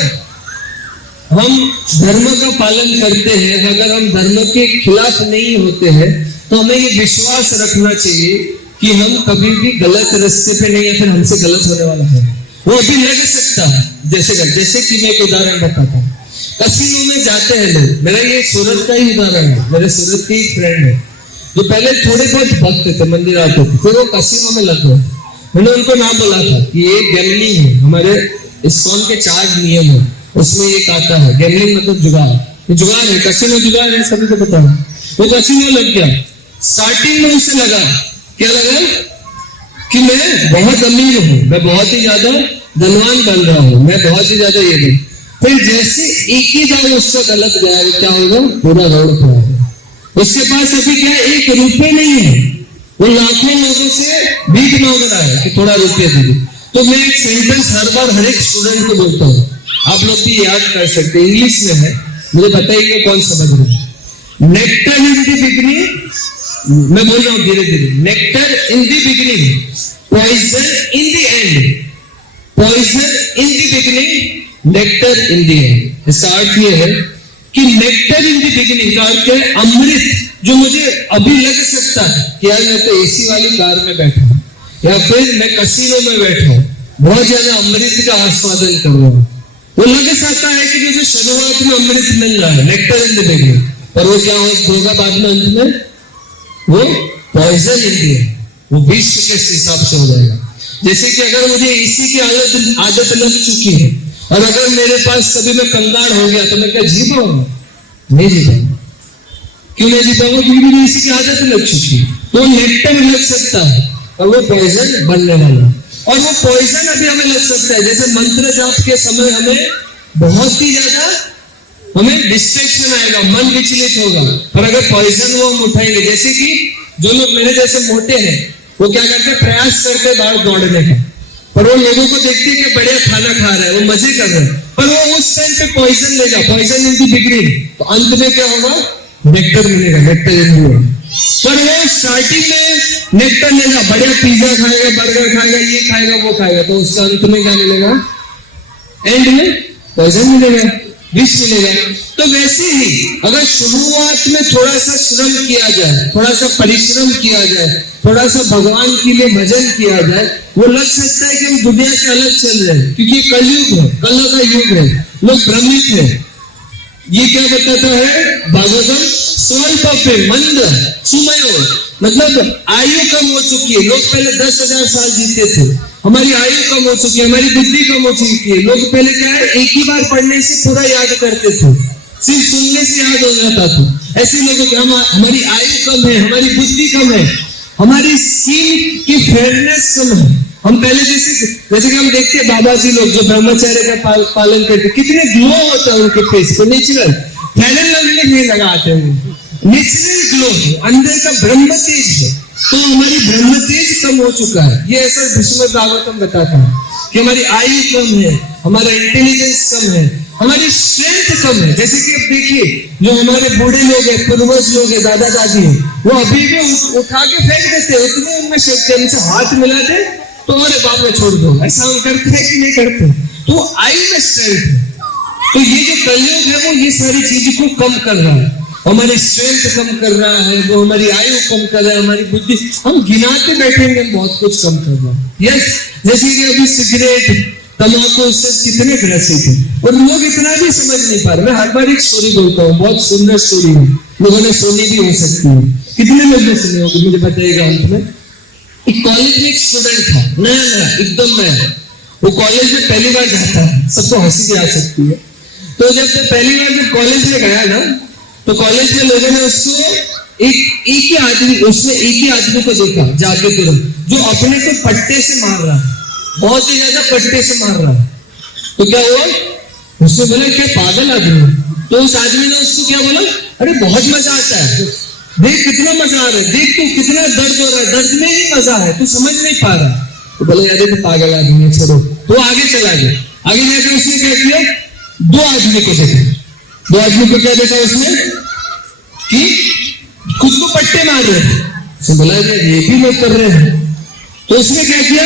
हम धर्म का पालन करते हैं, अगर हम धर्म के खिलाफ नहीं होते हैं, तो हमें ये विश्वास रखना चाहिए कि हम कभी भी गलत रास्ते पे नहीं, या फिर हमसे गलत होने वाला है। वो अभी लग सकता है, जैसे कि मैं एक उदाहरण बताता हूँ। कसीनो में जाते हैं लोग, मेरा ये सूरत का ही उदाहरण है। मेरे सूरत की एक फ्रेंड है जो पहले थोड़े बहुत भक्त थे, मंदिर आते थे, फिर वो कसीनो में लग गए। मैंने उनको ना बोला था कि ये गैम्बलिंग है, हमारे इस्कॉन के 4 नियम है, उसमें एक आता है गैम्बलिंग मतलब जुगाड़ है, कसीनो जुगाड़ है, सभी को पता है। वो कसीनो लग गया। स्टार्टिंग में उसे लगा, क्या लगा कि मैं बहुत अमीर हूँ, मैं बहुत ही ज्यादा धनवान बन रहा हूँ, मैं बहुत ही ज्यादा ये हूँ। फिर जैसे एक ही बार उससे गलत गया, क्या होगा, पूरा रोड खड़ा है। उसके पास अभी क्या 1 रुपए नहीं है, वो लाखों लोगों से भीख मांग रहा है कि थोड़ा रुपये दे दो। तो मैं एक सेंटेंस हर बार हर एक स्टूडेंट को बोलता हूँ, आप लोग भी याद कर सकते हैं, इंग्लिश में है, मुझे बताइए कौन समझ रहे हैं। नेक्टर इन द बिगिनिंग, मैं बोल रहा हूँ धीरे धीरे, nectar in the beginning, poison in the end, poison in the beginning, nectar in the end. इसका अर्थ ये है कि नेक्टर इन द बिगिनिंग का अर्थ है अमृत, जो मुझे अभी लग सकता है कि यार मैं तो एसी वाली कार में बैठा हूं, या फिर मैं कसीनो में बैठा हूं, बहुत ज्यादा अमृत का आस्वादन कर रहा हूं। वो लग सकता है कि मुझे शुरुआत में अमृत मिल रहा है, नेक्टर इन द बिगिनिंग, पर वो क्या होगा बाद में, अंत में वो पॉइजन इन द एंड, वो विष के हिसाब से हो जाएगा। जैसे कि अगर मुझे एसी की आदत लग चुकी है, और अगर मेरे पास कभी मैं कंगाल हो गया, तो मैं क्या जी पाऊंगा? नहीं जी पाऊंगा। क्यों नहीं जी पाऊंगा? क्योंकि मुझे इसी की आदत लग चुकी है। तो नेक्टर लग सकता है और वो पॉइजन बनने वाला, और वो पॉइजन अभी हमें लग सकता है। जैसे मंत्र जाप के समय हमें बहुत ही ज्यादा हमें डिस्ट्रैक्शन आएगा, मन विचलित होगा, पर अगर पॉइजन वो हम उठाएंगे, जैसे कि जो लोग मेरे जैसे मोटे हैं, वो क्या करते हैं, प्रयास करते हैं बाहर दौड़ने का, पर वो लोगों को देखते हैं कि बढ़िया खाना खा रहा है, वो मजे कर रहे हैं, पर वो उस टाइम पे पॉइजन लेगा, पॉइजन इन दी बिगिनिंग, तो अंत में क्या होगा, नेक्टर मिलेगा, नेक्टर इन दी एंड। पर वो स्टार्टिंग में नेक्टर लेगा, बढ़िया पिज्जा खाएगा, बर्गर खाएगा, ये खाएगा, वो खाएगा, तो उससे अंत में क्या मिलेगा, एंड में पॉइजन मिलेगा, विष मिलेगा। तो वैसे ही अगर शुरुआत में थोड़ा सा श्रम किया जाए, थोड़ा सा परिश्रम किया जाए, थोड़ा सा भगवान के लिए भजन किया जाए, वो लग सकता है कि हम दुनिया से अलग चल रहे हैं, क्योंकि कलयुग है, कल का युग है, लोग भ्रमित है। ये क्या बताता है भागवतम, स्वल्प मंद सुमयो, मतलब आयु कम हो चुकी है। लोग पहले 10,000 साल जीते थे, हमारी आयु कम हो चुकी है, हमारी बुद्धि कम हो चुकी है। लोग पहले क्या है, एक ही बार पढ़ने से पूरा याद करते थे, सिर्फ सुनने से याद हो जाता था। ऐसे लोगों की हमारी आयु कम है, हमारी बुद्धि कम है, हमारी स्किन की फेयरनेस कम है। हम पहले जैसे कि हम देखते हैं बाबा जी लोग जो ब्रह्मचर्य का पालन करते, कितने ग्लो होता है उनके फेस पे, नेचुरल, फैलन लगने नहीं लगाते हैं, नेचुरल ग्लो है, अंदर का ब्रह्म तेज है। तो हमारी ब्रह्म तेज कम हो चुका है। ये ऐसा भीष्म भागवतम बताता है कि हमारी आयु कम है, हमारा इंटेलिजेंस कम है, हमारी स्ट्रेंथ कम है। जैसे कि अब देखिए, जो हमारे बूढ़े लोग हैं, पूर्वज लोग हैं, दादा दादी हैं, वो अभी भी उठा के फेंक देते, उतने उनमें शक्ति, उनसे हाथ मिलाते तो अरे बाप में छोड़ दो, ऐसा हम करते हैं कि नहीं करते? तो आयु में स्ट्रेंथ है। तो ये जो कलयुग है वो ये सारी चीजों को कम कर रहा है, हमारी स्ट्रेंथ कम कर रहा है, वो हमारी आयु कम कर रहा है, हमारी बुद्धि, हम गिनाते बैठेंगे, हम बहुत कुछ कम कर रहा है। यस, जैसे कि अभी सिगरेट, तम्बाकू से कितने ग्रसित है, और लोग इतना भी समझ नहीं पा रहे। मैं हर बार एक स्टोरी बोलता हूँ, बहुत सुंदर स्टोरी है, लोगों ने सुनी भी हो सकती है। कितने लोग ने सुने होंगे, मुझे बताइएगा अंत में। एक कॉलेज में एक स्टूडेंट था, नया एकदम नया, वो कॉलेज में पहली बार जाता है, सबको हंसी भी आ सकती है। तो जब पहली बार जब कॉलेज में गया ना, तो कॉलेज में लोगों ने उसको एक ही आदमी को देखा जाके तुरंत, जो अपने को पट्टे से मार रहा है, बहुत ही ज्यादा पट्टे से मार रहा है। तो क्या हुआ, उसने बोला क्या पागल आदमी? तो उस आदमी ने उसको क्या बोला, अरे बहुत मजा आता है, देख कितना मजा आ रहा है, देख तू कितना दर्द हो रहा है, दर्द में ही मजा है, तू समझ नहीं पा रहा। तो बोले अरे तो पागल आदमी है, छोड़ो। तो आगे चला गया, आगे जाकर उसने क्या किया, 2 आदमी को देखा। 2 आदमी को क्या देखा उसने कि खुद को पट्टे मार रहे थे। बोला ये भी लोग कर रहे हैं, तो उसने क्या किया,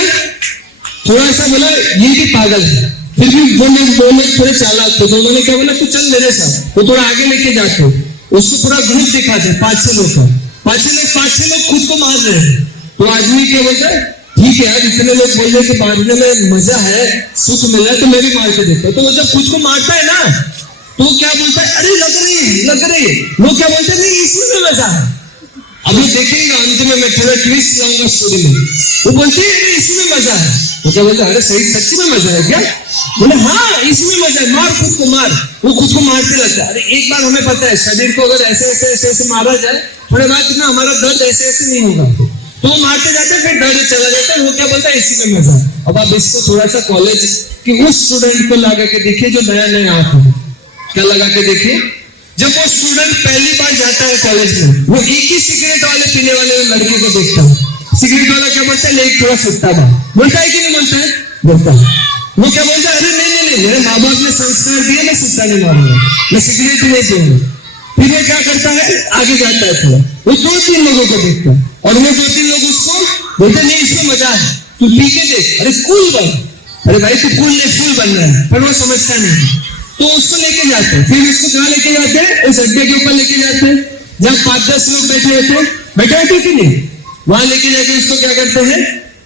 थोड़ा सा बोला ये भी पागल है, फिर भी वो लोग थोड़े चालाक थे, तो उन्होंने क्या बोला, तू चल मेरे साथ। वो थोड़ा आगे लेके जाते, उसको पूरा ग्रुप दिखाते 5-6 लोग का, 5-6 लोग खुद को मार रहे हैं। तो आदमी क्या बोलता है, ठीक है यार, इतने लोग बोल रहे कि मारने में मजा है, सुख मिल रहा है, तो मैं भी मार के देखता हूँ। तो वो जब खुद को मारता है ना, तो वो क्या बोलता है, अरे लग रही है। वो क्या बोलते हैं, नहीं इसमें में मजा है। अभी देखेंगे अंत में मैं थोड़ा ट्विस्ट लाऊंगा स्टोरी में। वो बोलते हैं अरे इसमें मजा है। वो क्या बोलता है, अरे सही सच्ची में मजा है क्या? बोले हाँ इसमें मजा है, मार खुद को मार। वो खुद को मारते लगता है। अरे एक बार हमें पता है शरीर को अगर ऐसे मारा जाए, थोड़े बाद ना हमारा दर्द ऐसे नहीं होगा, तो वो मारते जाते हैं, फिर दर्द चला जाता है। वो क्या बोलता है, इसी में मजा है। अब आप इसको थोड़ा सा कॉलेज की उस स्टूडेंट को लगा के देखिए जो नया आता है, क्या लगा के देखिए, जब वो स्टूडेंट पहली बार जाता है कॉलेज में, वो एक ही सिगरेट वाले पीने वाले लड़के को देखता है। सिगरेट वाला क्या बोलता है, ले थोड़ा सुट्टा था, बोलता है कि नहीं बोलता है, बोलता है। वो क्या बोलता है, अरे नहीं, मेरे माँ बाप ने संस्कार दिए, मैं सुट्टा नहीं मारूंगा, मैं सिगरेट नहीं पीऊंगा। फिर वो क्या करता है, आगे जाता है थोड़ा, वो 2-3 लोगों को देखता है, और वो 2-3 लोग उसको बोलते नहीं इसमें मजा है, तू पी के देख, अरे कूल बन, अरे भाई तू कूल नहीं फूल बन रहा है। पर वो समझता नहीं, तो उसको लेके जाते हैं। फिर उसको कहाँ लेके जाते हैं, उस अड्डे के ऊपर लेके जाते हैं जहाँ 5-10 लोग बैठे होते कि नहीं, वहां लेके जाके उसको क्या करते हैं,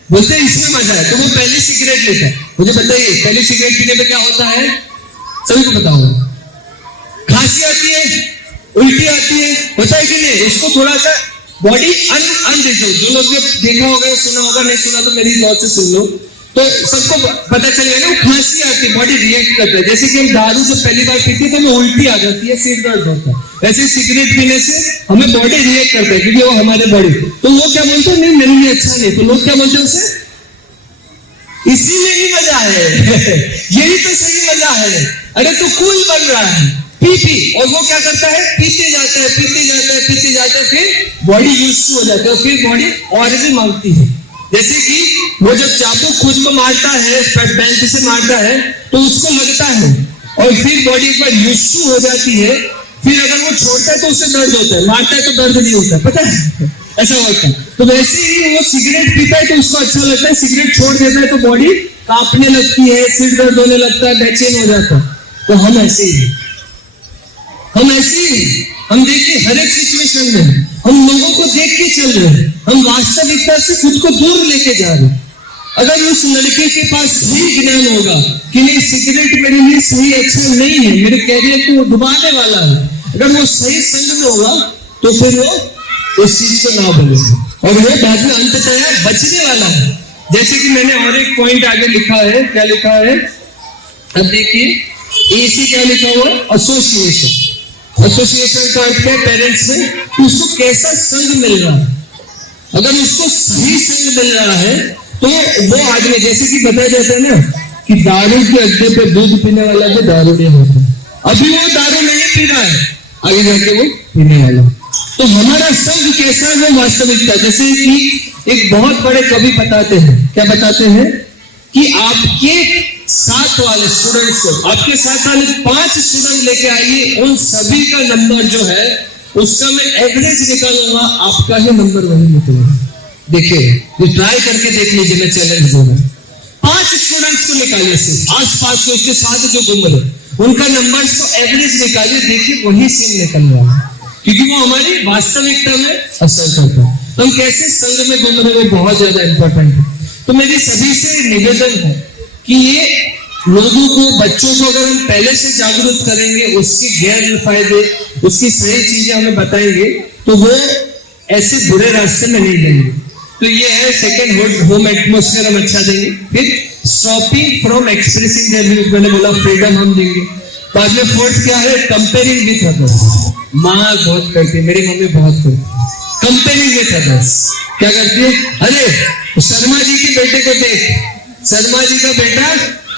बोलते हैं इसमें मजा है। तो वो पहली सिगरेट लेता है। मुझे बताइए पहली सिगरेट पीने में क्या होता है, सभी को पता होगा, खांसी आती है, उल्टी आती है, होता है कि नहीं। उसको थोड़ा सा बॉडी अनरिजर्व, जो लोग देखा होगा, सुना होगा, नहीं सुना तो मेरी लॉ से सुन लो, तो सबको पता चलेगा ना, खांसी आती है, बॉडी रिएक्ट करता है। जैसे कि हम दारू जब पहली बार पीते हैं तो हमें उल्टी आ जाती है, सिर दर्द होता है, वैसे सिगरेट पीने से हमें बॉडी रिएक्ट करता है, क्योंकि वो हमारे बॉडी। तो वो क्या बोलते हैं, नहीं मेरे लिए अच्छा नहीं, तो लोग क्या बोलते हैं उसे, इसी में ही मजा है यही तो सही मजा है, अरे तो कूल बन रहा है, पी। और वो क्या करता है, पीते जाता है, फिर बॉडी यूज्ड टू हो जाता है, फिर बॉडी और भी मांगती है। जैसे कि वो जब चाकू खुद को मारता है, बेल्ट से मारता है, तो उसको लगता है, और फिर बॉडी एक बार यूज्ड टू हो जाती है, फिर अगर वो छोड़ता है तो उससे दर्द होता है, मारता है तो दर्द नहीं होता, पता है ऐसा होता है। तो वैसे ही वो सिगरेट पीता है तो उसको अच्छा लगता है, सिगरेट छोड़ देता है तो बॉडी कांपने लगती है, सिर दर्द होने लगता है, बेचैन हो जाता है। तो हम ऐसे ही हम देखिए हर एक सिचुएशन में हम लोगों को देख के चल रहे हैं, हम वास्तविकता से खुद को दूर लेके जा रहे हैं। अगर उस लड़के के पास सही ज्ञान होगा कि नहीं सिगरेट मेरे लिए सही अच्छा नहीं है, मेरे कैरियर को डुबाने वाला है, अगर वो सही संग में होगा तो फिर वो उस चीज को ना बोलेगा, और वो बाद में अंततः बचने वाला है। जैसे कि मैंने और एक पॉइंट आगे लिखा है, क्या लिखा है, अब देखिए एसी क्या लिखा हुआ है, एसोसिएशन का अर्थ है पेरेंट्स में कि उसको कैसा संग मिल रहा है। अगर उसको सही संग मिल रहा है तो वो आदमी, जैसे कि बताया जाता है ना कि दारू के अड्डे पे दूध पीने वाला भी दारू नहीं होता, अभी वो दारू नहीं पी रहा है, आगे जाके वो पीने वाला। तो हमारा संग कैसा है वो वास्तविकता। जैसे कि एक बहुत बड़े कवि बताते हैं, क्या बताते हैं कि आपके साथ वाले स्टूडेंट्स को, आपके साथ वाले 5 स्टूडेंट लेके आइए, उन सभी का नंबर जो है उसका मैं एवरेज निकालूंगा, आपका ही नंबर वही निकलेगा। देखिए ये ट्राई करके देख लीजिए, मैं चैलेंज दूंगा। 5 स्टूडेंट्स को निकालिए, सिर्फ आस-पास के उसके साथ जो घूम रहे उनका नंबर को एवरेज निकालिए, देखिए वही सेम निकल रहा है, क्योंकि वो हमारी वास्तविकता में असर करता है। तो हम कैसे संग में घूम रहे हैं वो बहुत ज्यादा इंपॉर्टेंट है। तो मेरी सभी से निवेदन है कि ये लोगों को, बच्चों को अगर हम पहले से जागरूक करेंगे, उसकी गैर फायदे, उसकी सही चीजें हमें बताएंगे, तो वो ऐसे बुरे रास्ते में नहीं जाएंगे। तो ये है सेकंड, होम एटमोस्फेयर हम अच्छा देंगे। फिर stopping from expressing their views, मैंने बोला फ्रीडम हम देंगे। बाद में फोर्थ क्या है, कंपेयरिंग विथ अदर्स। माँ बहुत करती है, मेरी मम्मी बहुत करती है, कंपेयरिंग विथ अदर्स। क्या करती है, अरे शर्मा जी के बेटे को देख, शर्मा जी का बेटा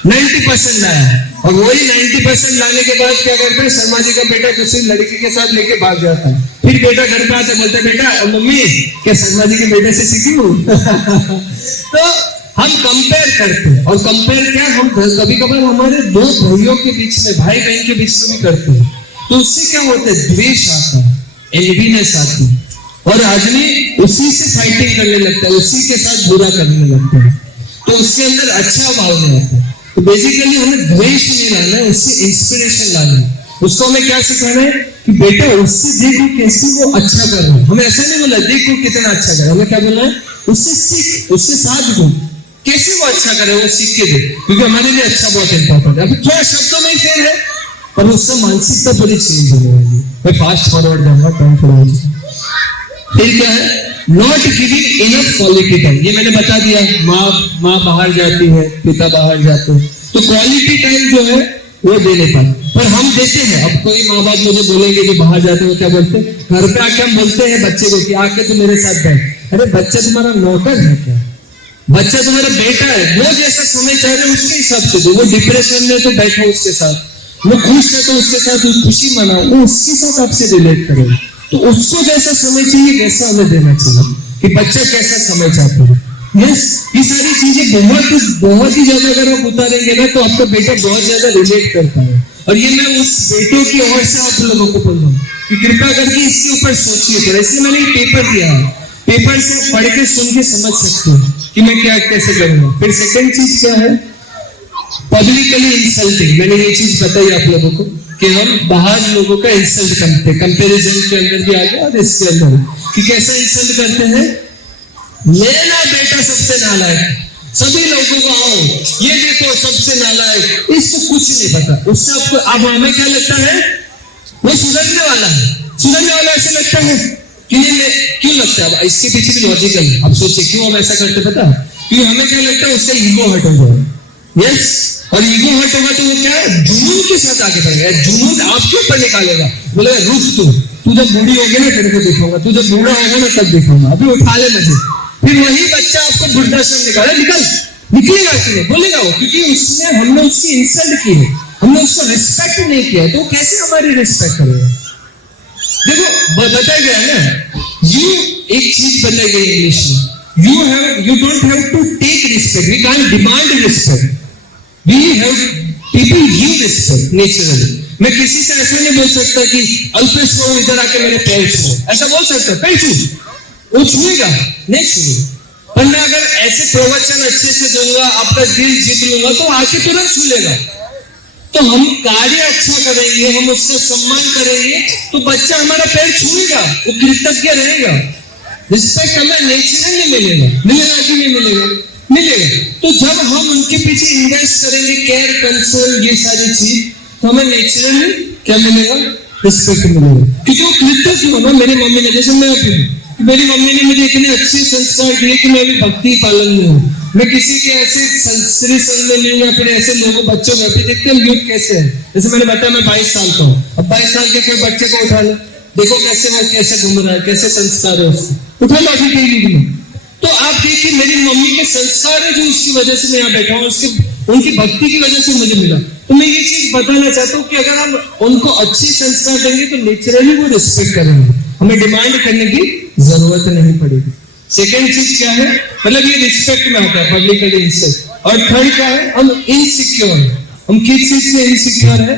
90% लाया, और वही 90% लाने के बाद क्या करता है, शर्मा जी का बेटा दूसरी लड़की के साथ लेके भाग जाता है। फिर बेटा घर पे आता है, बोलता है बेटा मम्मी क्या शर्मा जी के बेटे से सीखी हूँ तो हम कंपेयर करते हैं, और कंपेयर क्या, हम कभी कभार हमारे 2 भाइयों के बीच में, भाई बहन के बीच में भी करते हैं, तो उससे क्या होता है, द्वेष आता है, एनवीनेस आती है, और आदमी उसी से फाइटिंग करने लगता है, उसी के साथ बुरा करने लगता है, तो उसके अंदर अच्छा भाव नहीं आता। तो बेसिकली हमें द्वेष नहीं लाना है, उससे इंस्पिरेशन लाना है। उसको हमें क्या सिखाना है कि बेटा उससे देखो कैसे वो अच्छा कर रहा है। हमें ऐसा नहीं बोला देखो कितना अच्छा कर रहा है, हमें क्या बोलना है उससे सीख, उससे साथ दो, कैसे वो अच्छा करे वो सीख के दे, क्योंकि हमारे लिए अच्छा बहुत इंपॉर्टेंट है। अभी थोड़ा शब्दों में फेल है पर उसका मानसिकता पूरी चेंज होने वाली है। मैं फास्ट फॉरवर्ड जाऊंगा, टाइम थोड़ा। फिर क्या है, not giving enough quality time. ये मैंने बता दिया, माँ बाहर जाती है, पिता बाहर जाते हैं, तो क्वालिटी टाइम जो है वो दे नहीं पाते। पर हम देते हैं। अब कोई माँ बाप मुझे बोलेंगे कि बाहर जाते हो क्या बोलते हैं, घर पे आके हम बोलते हैं बच्चे को कि आके तू मेरे साथ बैठ। अरे बच्चा तुम्हारा नौकर है क्या? बच्चा तुम्हारा बेटा है, वो जैसा समय चाह रहे उसके हिसाब से दो। वो डिप्रेशन में तो बैठो उसके साथ, वो खुश है तो उसके साथ खुशी मनाओ, वो उसके साथ आपसे रिलेट करेगा। तो उसको जैसा समय चाहिए वैसा हमें देना चाहिए कि बच्चा कैसा समय चाहता है। यस, ये सारी चीजें बहुत ही ज्यादा अगर आप उतारेंगे ना तो आपका बेटा बहुत ज्यादा रिलेट करता है। और ये मैं उस बेटों की ओर से आप लोगों को बोल रहा हूँ कि कृपया करके इसके ऊपर सोचिए थोड़ा। इसलिए मैंने ये पेपर दिया है, पेपर से आप पढ़ के सुन के समझ सकते हो कि मैं क्या कैसे करूंगा। फिर सेकंड चीज क्या है, पब्लिकली इंसल्टिंग। मैंने ये चीज बताई आप लोगों को कि हम बाहर लोगों का इंसल्ट करते हैं, कंपैरिजन के अंदर भी आ गया और इसके अंदर कि कैसा इंसल्ट करते हैं। मेरा बेटा सबसे नालायक, सभी लोगों को आओ ये देखो सबसे नालायक, इसको कुछ नहीं पता। उससे आपको अब हमें क्या लगता है वो सुधरने वाला है, सुधरने वाला ऐसे लगता है कि ये क्यों लगता है। अब इसके पीछे भी लॉजिकल है। अब सोचिए क्यों हम ऐसा करते पता है, क्योंकि हमें क्या लगता है उसका ईगो हर्ट हो जाएगा। यस, और ईगो हर्ट होगा तो वो क्या है जुनून के साथ आगे बढ़ेगा, जुनून आपके ऊपर निकालेगा, बोलेगा रुक तू जब बूढ़ी होगी ना तेरे को दिखाऊंगा, तू जब बूढ़ा होगा ना तब दिखाऊंगा, अभी उठा ले मुझे। फिर वही बच्चा आपको वृद्धाश्रम निकलेगा कि नहीं बोलेगा वो, क्योंकि उसने हमने उसकी इंसल्ट की है, हमने उसको रिस्पेक्ट नहीं किया, तो कैसे हमारी रिस्पेक्ट करेगा। देखो बताया गया ना, यू एक चीज बताई गई इंग्लिश में, you don't have to take respect, we can't demand respect, we have people give respect naturally। मैं किसी से ऐसा नहीं बोल सकता कि अल्पेश को इधर आके मेरे पैर छुओ, ऐसा बोल सकता पैर छू, वो छुएगा नहीं छुएगा। पर मैं अगर ऐसे प्रवचन अच्छे से दूंगा, आपका दिल जीत लूंगा तो आके तुरंत छू लेगा। तो हम कार्य अच्छा करेंगे, हम उसका सम्मान करेंगे तो बच्चा हमारा पैर छुएगा, वो कृतज्ञ रहेगा। रिस्पेक्ट हमें नेचुरली मिलेगा कि नहीं मिलेगा? मिलेगा। तो जब हम उनके पीछे इन्वेस्ट करेंगे केयर कंसर्न ये सारी चीज, तो हमें नेचुरली क्या मिलेगा? रिस्पेक्ट मिलेगा। क्योंकि वो कृतज्ञ होना, मेरी मम्मी ने, जैसे मैं अभी मेरी मम्मी ने मुझे इतने अच्छे संस्कार दिए कि मैं अभी भक्ति पालन में हूँ। मैं किसी के ऐसे स्त्री संग में नहीं हूँ या फिर ऐसे लोगों बच्चों में, देखते हैं यूथ कैसे है। जैसे मैंने बताया मैं 22 साल का हूँ, अब 22 साल के कोई बच्चे को उठा लो, देखो कैसे वो कैसे घूम रहा है, कैसे संस्कार है उससे, उठा लो अभी कहीं। तो आप देखिए मेरी मम्मी के संस्कार है जो उसकी वजह से मैं यहाँ बैठा हूँ, उनकी भक्ति की वजह से मुझे मिला। तो मैं ये चीज बताना चाहता हूँ कि अगर हम उनको अच्छी संस्कार देंगे तो नेचुरली वो रिस्पेक्ट करेंगे, हमें डिमांड करने की जरूरत नहीं पड़ेगी। सेकेंड चीज क्या है, मतलब ये रिस्पेक्ट में आता है, पब्लिकली इंसल्ट। और थर्ड क्या है, हम इनसिक्योर, हम किस चीज से इनसिक्योर है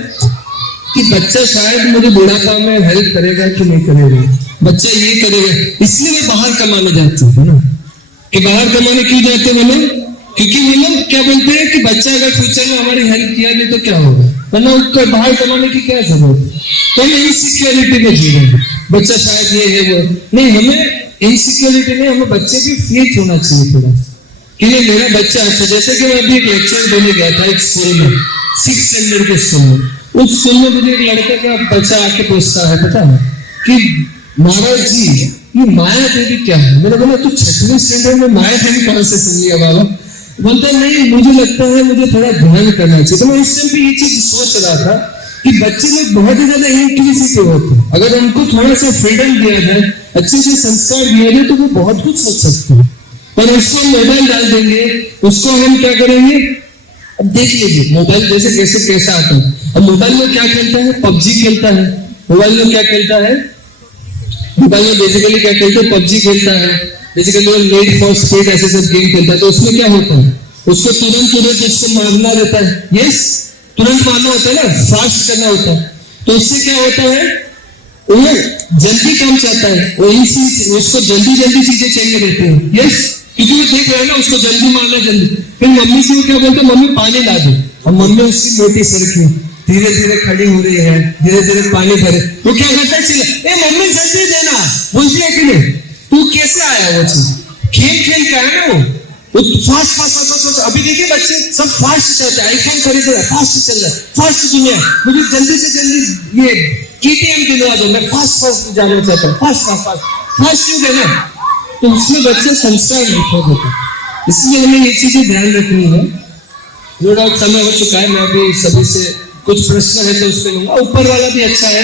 कि बच्चा शायद मुझे बुढ़ापा में हेल्प करेगा कि नहीं करेगा, बच्चा ये करेगा, इसलिए मैं बाहर कमाने जाती हूँ ना। कि बाहर कमाने क्यों जाते हैं वो लोग, क्योंकि वो लोग क्या बोलते हैं कि बच्चा अगर फ्यूचर में हमारी हेल्प किया नहीं तो क्या होगा, वरना उसको बाहर कमाने की क्या जरूरत है। तो हम इनसिक्योरिटी में जी रहे हैं, बच्चा शायद ये है वो नहीं। हमें इनसिक्योरिटी में हमें बच्चे की फेथ होना चाहिए थोड़ा कि ये मेरा बच्चा अच्छा। जैसे कि मैं अभी एक लेक्चर देने गया था एक स्कूल में, 6th स्टैंडर्ड के स्कूल में। उस स्कूल में मुझे एक लड़के का बच्चा आके पूछता है पता है कि महाराज जी ये माया देवी क्या है। मैंने बोला तू 6वीं स्टैंडर्ड में माया देवी कहां से सुन लिया बाबा। बोलते नहीं मुझे लगता है मुझे थोड़ा ध्यान करना चाहिए। तो मैं उस टाइम पे ये चीज सोच रहा था कि बच्चे लोग बहुत ही ज्यादा इंक्विजिटिव होते हैं, अगर उनको थोड़ा सा फ्रीडम दिया जाए, अच्छे से संस्कार दिया जाए तो वो बहुत कुछ सोच सकते हैं। पर उसको हम मोबाइल डाल देंगे, उसको हम क्या करेंगे, अब देख लीजिए मोबाइल जैसे कैसे कैसा आता है। अब मोबाइल में क्या खेलता है, पबजी खेलता है। मोबाइल में क्या खेलता है, मोबाइल में बेसिकली क्या खेलते हैं, पबजी खेलता है, बेसिकली नीड फॉर स्पीड ऐसे सब गेम खेलता है। तो उसमें क्या होता है, उसको तुरंत उसको मारना रहता है। यस, तुरंत मारना होता है ना, फास्ट करना होता है। तो उससे क्या होता है, वो जल्दी काम चाहता है, वो उसको जल्दी जल्दी चीजें चाहिए रहते हैं। यस, क्योंकि वो देख रहा है ना उसको जल्दी मारना जल्दी। फिर मम्मी से वो क्या बोलते, मम्मी पानी ला दो, और मम्मी उसकी मोटी सर की धीरे धीरे खड़ी हो रही है, धीरे धीरे पानी भरे, वो क्या करता है, चिल्ला, ए मम्मी जल्दी देना, बोलती है कि नहीं? तू कैसे आया वो चीज, खेल खेल का है ना वो फास्ट फास्ट फास्ट। अभी देखिए बच्चे सब फास्ट चलते हैं, आईफोन खरीद रहे, फास्ट चल रहा है, फास्ट दुनिया, मुझे जल्दी से जल्दी ये KTM दिलवा दो, मैं फास्ट फास्ट जाना चाहता हूँ, फास्ट फास्ट फास्ट फास्ट क्यों देना? तो उसमें बच्चे संस्कार लिखा देते, इसलिए हमें ये चीजें ध्यान रखनी है। नो डाउट समय हो चुका है, मैं अभी सभी से कुछ प्रश्न है तो उस पर लूंगा। ऊपर वाला भी अच्छा है,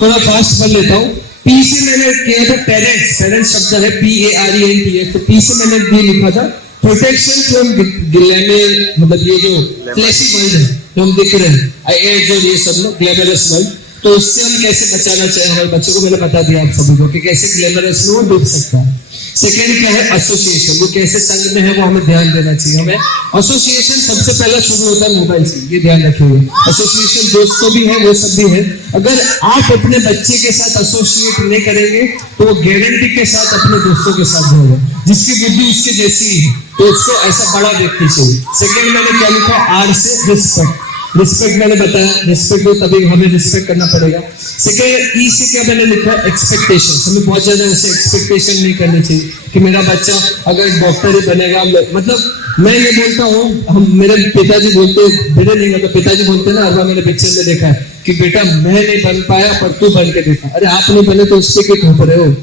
थोड़ा फास्ट पढ़ लेता हूँ। पी से मैंने किया था पेरेंट्स, पेरेंट्स शब्द है PARENTS, तो पी से मैंने भी लिखा था प्रोटेक्शन फ्रॉम ग्लैमर, मतलब ये जो फ्लैशी वर्ल्ड है जो हम देख रहे हैं, जो ये सब लोग ग्लैमरस वर्ल्ड, तो उससे हम कैसे बचाना चाहिए हमारे बच्चों को, मैंने बता दिया आप सभी को कि कैसे ग्लैमरस में वो डूब सकता है। सेकेंड क्या है, एसोसिएशन, वो कैसे संघ में है वो हमें ध्यान देना चाहिए। हमें एसोसिएशन सबसे पहला शुरू होता है मोबाइल से, ये ध्यान रखिए। एसोसिएशन दोस्तों भी है, वो सब भी है। अगर आप अपने बच्चे के साथ एसोसिएट नहीं करेंगे तो वो गारंटी के साथ अपने दोस्तों के साथ जाएगा, जिसकी बुद्धि उसके जैसी ही, तो उसको ऐसा बड़ा व्यक्ति चाहिए। सेकेंड मैंने क्या लिखा, R से रिस्पेक्ट, रिस्पेक्ट मैंने बताया, रिस्पेक्ट हो तभी हमें रिस्पेक्ट करना पड़ेगा। सेकेंड E से क्या मैंने लिखा, एक्सपेक्टेशन, हमें बहुत ज्यादा ऐसे एक्सपेक्टेशन नहीं करनी चाहिए कि मेरा बच्चा अगर डॉक्टर ही बनेगा, मतलब मैं ये बोलता हूँ, हम मेरे पिताजी बोलते, मेरे नहीं मतलब पिताजी बोलते ना, अरबा मैंने पिक्चर में देखा है कि बेटा मैं नहीं बन पाया पर तू बन के देखा। अरे आप नहीं बने तो उससे क्यों ठोक रहे हो,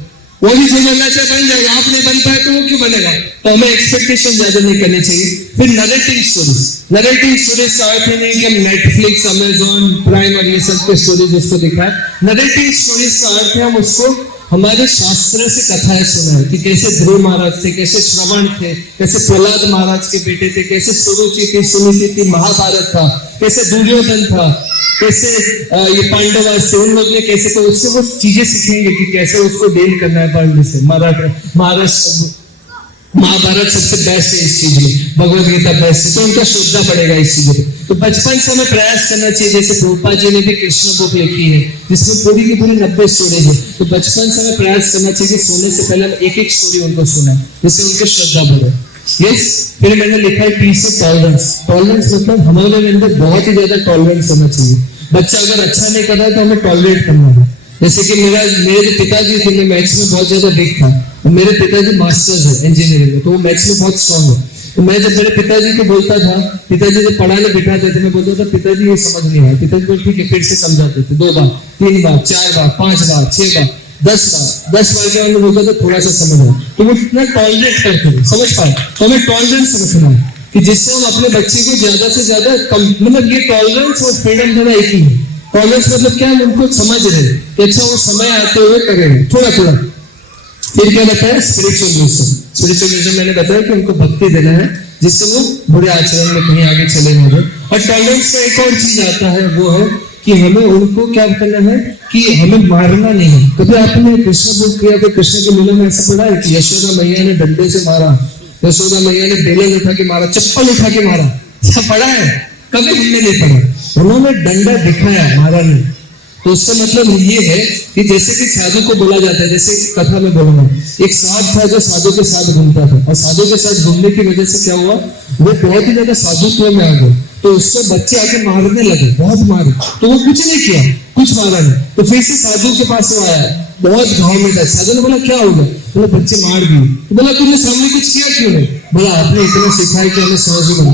वो भी जो बनना चाहे बन जाएगा, आप नहीं बन पाए तो वो क्यों बनेगा? तो हमें एक्सपेक्टेशन ज्यादा नहीं करनी चाहिए। फिर नरेटिंग स्टोरीज, नरेटिंग स्टोरीज का अर्थ नहीं कि हम नेटफ्लिक्स, अमेजॉन प्राइम और ये सब के स्टोरीज उसको दिखाए। नरेटिंग स्टोरीज का अर्थ है हम उसको हमारे शास्त्र से कथाएं सुनाए कि कैसे ध्रुव महाराज थे, कैसे श्रवण थे, कैसे प्रहलाद महाराज के बेटे थे, कैसे सुरुचि थी, सुनीति थी, महाभारत था, कैसे दुर्योधन था, कैसे ये पांडव से उन लोग ने कैसे, तो उससे वो चीजें सीखेंगे कि कैसे उसको डील करना है पढ़ने से। महाभारत सबसे बेस्ट है इस चीज में, भगवद गीता बेस्ट है, तो उनका श्रद्धा पड़ेगा इस चीज में। तो बचपन से हमें प्रयास करना चाहिए, जैसे प्रभुपाद जी ने भी कृष्ण बुक लिखी है जिसमें पूरी की पूरी 90 स्टोरीज है, तो बचपन से हमें प्रयास करना चाहिए कि सोने से पहले हम एक एक स्टोरी उनको सुना, जिससे उनकी श्रद्धा बढ़े। यस, फिर मैंने लिखा है T से टॉलरेंस, टॉलरेंस मतलब हमारे अंदर बहुत ही ज्यादा टॉलरेंस होना चाहिए। बच्चा अगर अच्छा नहीं कर रहा है तो हमें टॉलरेट करना है। जैसे कि मेरे पिताजी थे, मैं मैथ्स में बहुत ज्यादा वीक था, मेरे पिताजी मास्टर्स है इंजीनियरिंग में, तो वो मैथ्स में बहुत स्ट्रॉन्ग है। तो मैं जब मेरे पिताजी को बोलता था, पिताजी जब पढ़ाने बिठाते थे, मैं बोलता था पिताजी ये समझ नहीं आया, पिताजी बोलते ठीक है फिर से समझाते थे, 2 बार 3 बार 4 बार 5 बार 6 बार 10 बार के बाद बोलता था थोड़ा सा समझ आया, तो वो इतना टॉलरेट करते थे, समझ पाए। तो हमें टॉलरेंस रखना है कि जिससे हम अपने बच्चे को ज्यादा से ज्यादा मतलब ये टॉलरेंस और फ्रीडम देना एक ही है। टॉलरेंस मतलब क्या, हम उनको समझ रहे कि अच्छा वो समय आते हुए करेंगे थोड़ा थोड़ा। फिर क्या बताया, स्पिरिचुअल विजडम, स्पिरिचुअल विजडम मैंने बताया कि उनको भक्ति देना है जिससे वो बुरे आचरण में कहीं आगे चले ना जाए। और टॉलरेंस का एक और चीज आता है, वो है कि हमें उनको क्या करना है कि हमें मारना नहीं है। कभी आपने कृष्ण बुक किया कि कृष्ण के लीला में ऐसा पढ़ा है कि यशोदा मैया ने डंडे से मारा, यशोदा मैया ने बेलन उठा के मारा, चप्पल उठा के मारा, ऐसा पढ़ा है? कभी हमने नहीं पढ़ा। उन्होंने डंडा दिखाया, मारा नहीं। तो उसका मतलब ये है कि जैसे कि साधु को बोला जाता है, जैसे कथा में बोलूंगा, एक साधु था जो साधु के साथ घूमता था, और साधु के साथ घूमने की वजह से क्या हुआ, वो बहुत ही ज्यादा साधुत्व में आ गए, तो उससे बच्चे आके मारने लगे, बहुत मारे, तो वो कुछ नहीं किया, कुछ मारा नहीं। तो फिर से साधु के पास वो आया, बहुत घाव में था। साधु ने बोला क्या होगा, बोला बच्चे मार दिए। तो बोला तुमने सामने कुछ किया क्यों नहीं? बोला आपने इतना सिखाया कि हमें समझ में।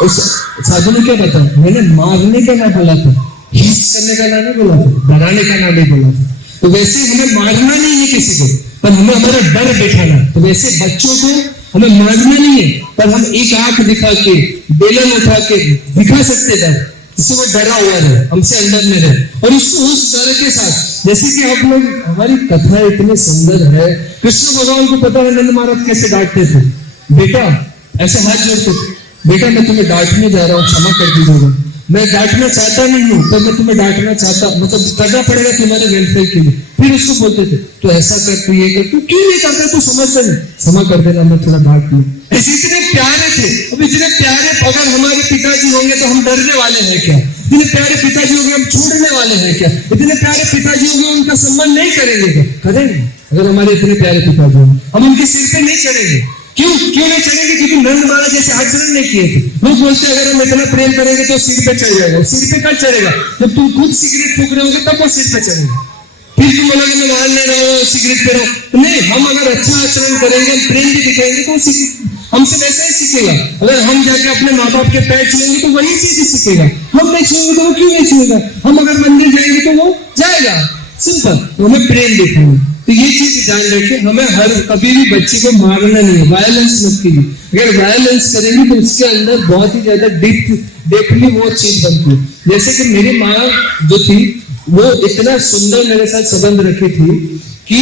तो साधु ने क्या बताया, मैंने मारने का ना बोला था, हिंस करने का ना नहीं बोला था, डराने का ना नहीं बोला था। तो वैसे हमें मारना नहीं है किसी को, पर हमें हमारा डर बैठाना। तो वैसे बच्चों को हमें मारना नहीं है, पर हम एक आंख दिखा के, बेलन उठा के दिखा सकते हैं जिससे वो डरा हुआ रहे, हमसे अंदर में रहे, और उसको उस डर के साथ, जैसे कि आप लोग, हमारी कथा इतनी सुंदर है। कृष्ण भगवान को पता है नंद महाराज कैसे डांटते थे, बेटा ऐसे हाथ जोड़ते थे, बेटा मैं तुम्हें डांटने जा रहा हूँ, क्षमा कर दीजिएगा। मैं डांटना चाहता नहीं हूँ, पर मैं तुम्हें डांटना चाहता, मतलब करना पड़ेगा तुम्हारे वेलफेयर के लिए। फिर उसको बोलते थे तो ऐसा कर, तू ये कर, तू क्यों नहीं करता, तू समझता नहीं, क्षमा कर देना, मैं थोड़ा डांट लूं। ऐसे इतने प्यारे थे। अब इतने प्यारे अगर हमारे पिताजी होंगे तो हम डरने वाले हैं क्या? इतने प्यारे पिताजी होंगे हम छोड़ने वाले हैं क्या? इतने प्यारे पिताजी होंगे उनका सम्मान नहीं करेंगे क्या? करेंगे। अगर हमारे इतने प्यारे पिताजी होंगे हम उनके सिर पे नहीं चढ़ेंगे। क्यों नहीं चढ़ेंगे? क्योंकि नंद महाराज जैसे आचरण नहीं किए थे। लोग बोलते हैं अगर हम इतना प्रेम करेंगे तो सिर पे चढ़ जाएगा। सिर पे कब चढ़ेगा? जब तुम खुद सिगरेट फूक रहे होगे तब वो सिर पे चढ़ेगा। फिर तुम बोलोगे मैं मान नहीं रहा हूँ, सिगरेट पे रहो। नहीं, हम अगर अच्छा आचरण करेंगे, हम प्रेम भी दिखाएंगे तो हमसे वैसा ही सीखेगा। अगर हम जाके अपने माँ बाप के पैर छुएंगे तो वही चीज सीखेगा। हम नहीं छुएंगे तो वो क्यों नहीं छुएगा? हम अगर मंदिर जाएंगे तो वो जाएगा। सिंपल। तो हमें प्रेम दिखाएंगे। तो ये चीज ध्यान रखें, हमें हर कभी भी बच्चे को मारना नहीं है, वायलेंस मत कीजिए। अगर वायलेंस करेंगे तो उसके अंदर बहुत ही ज्यादा डीपली वो चीज बनती है। जैसे कि मेरी माँ जो थी वो इतना सुंदर मेरे साथ संबंध रखी थी कि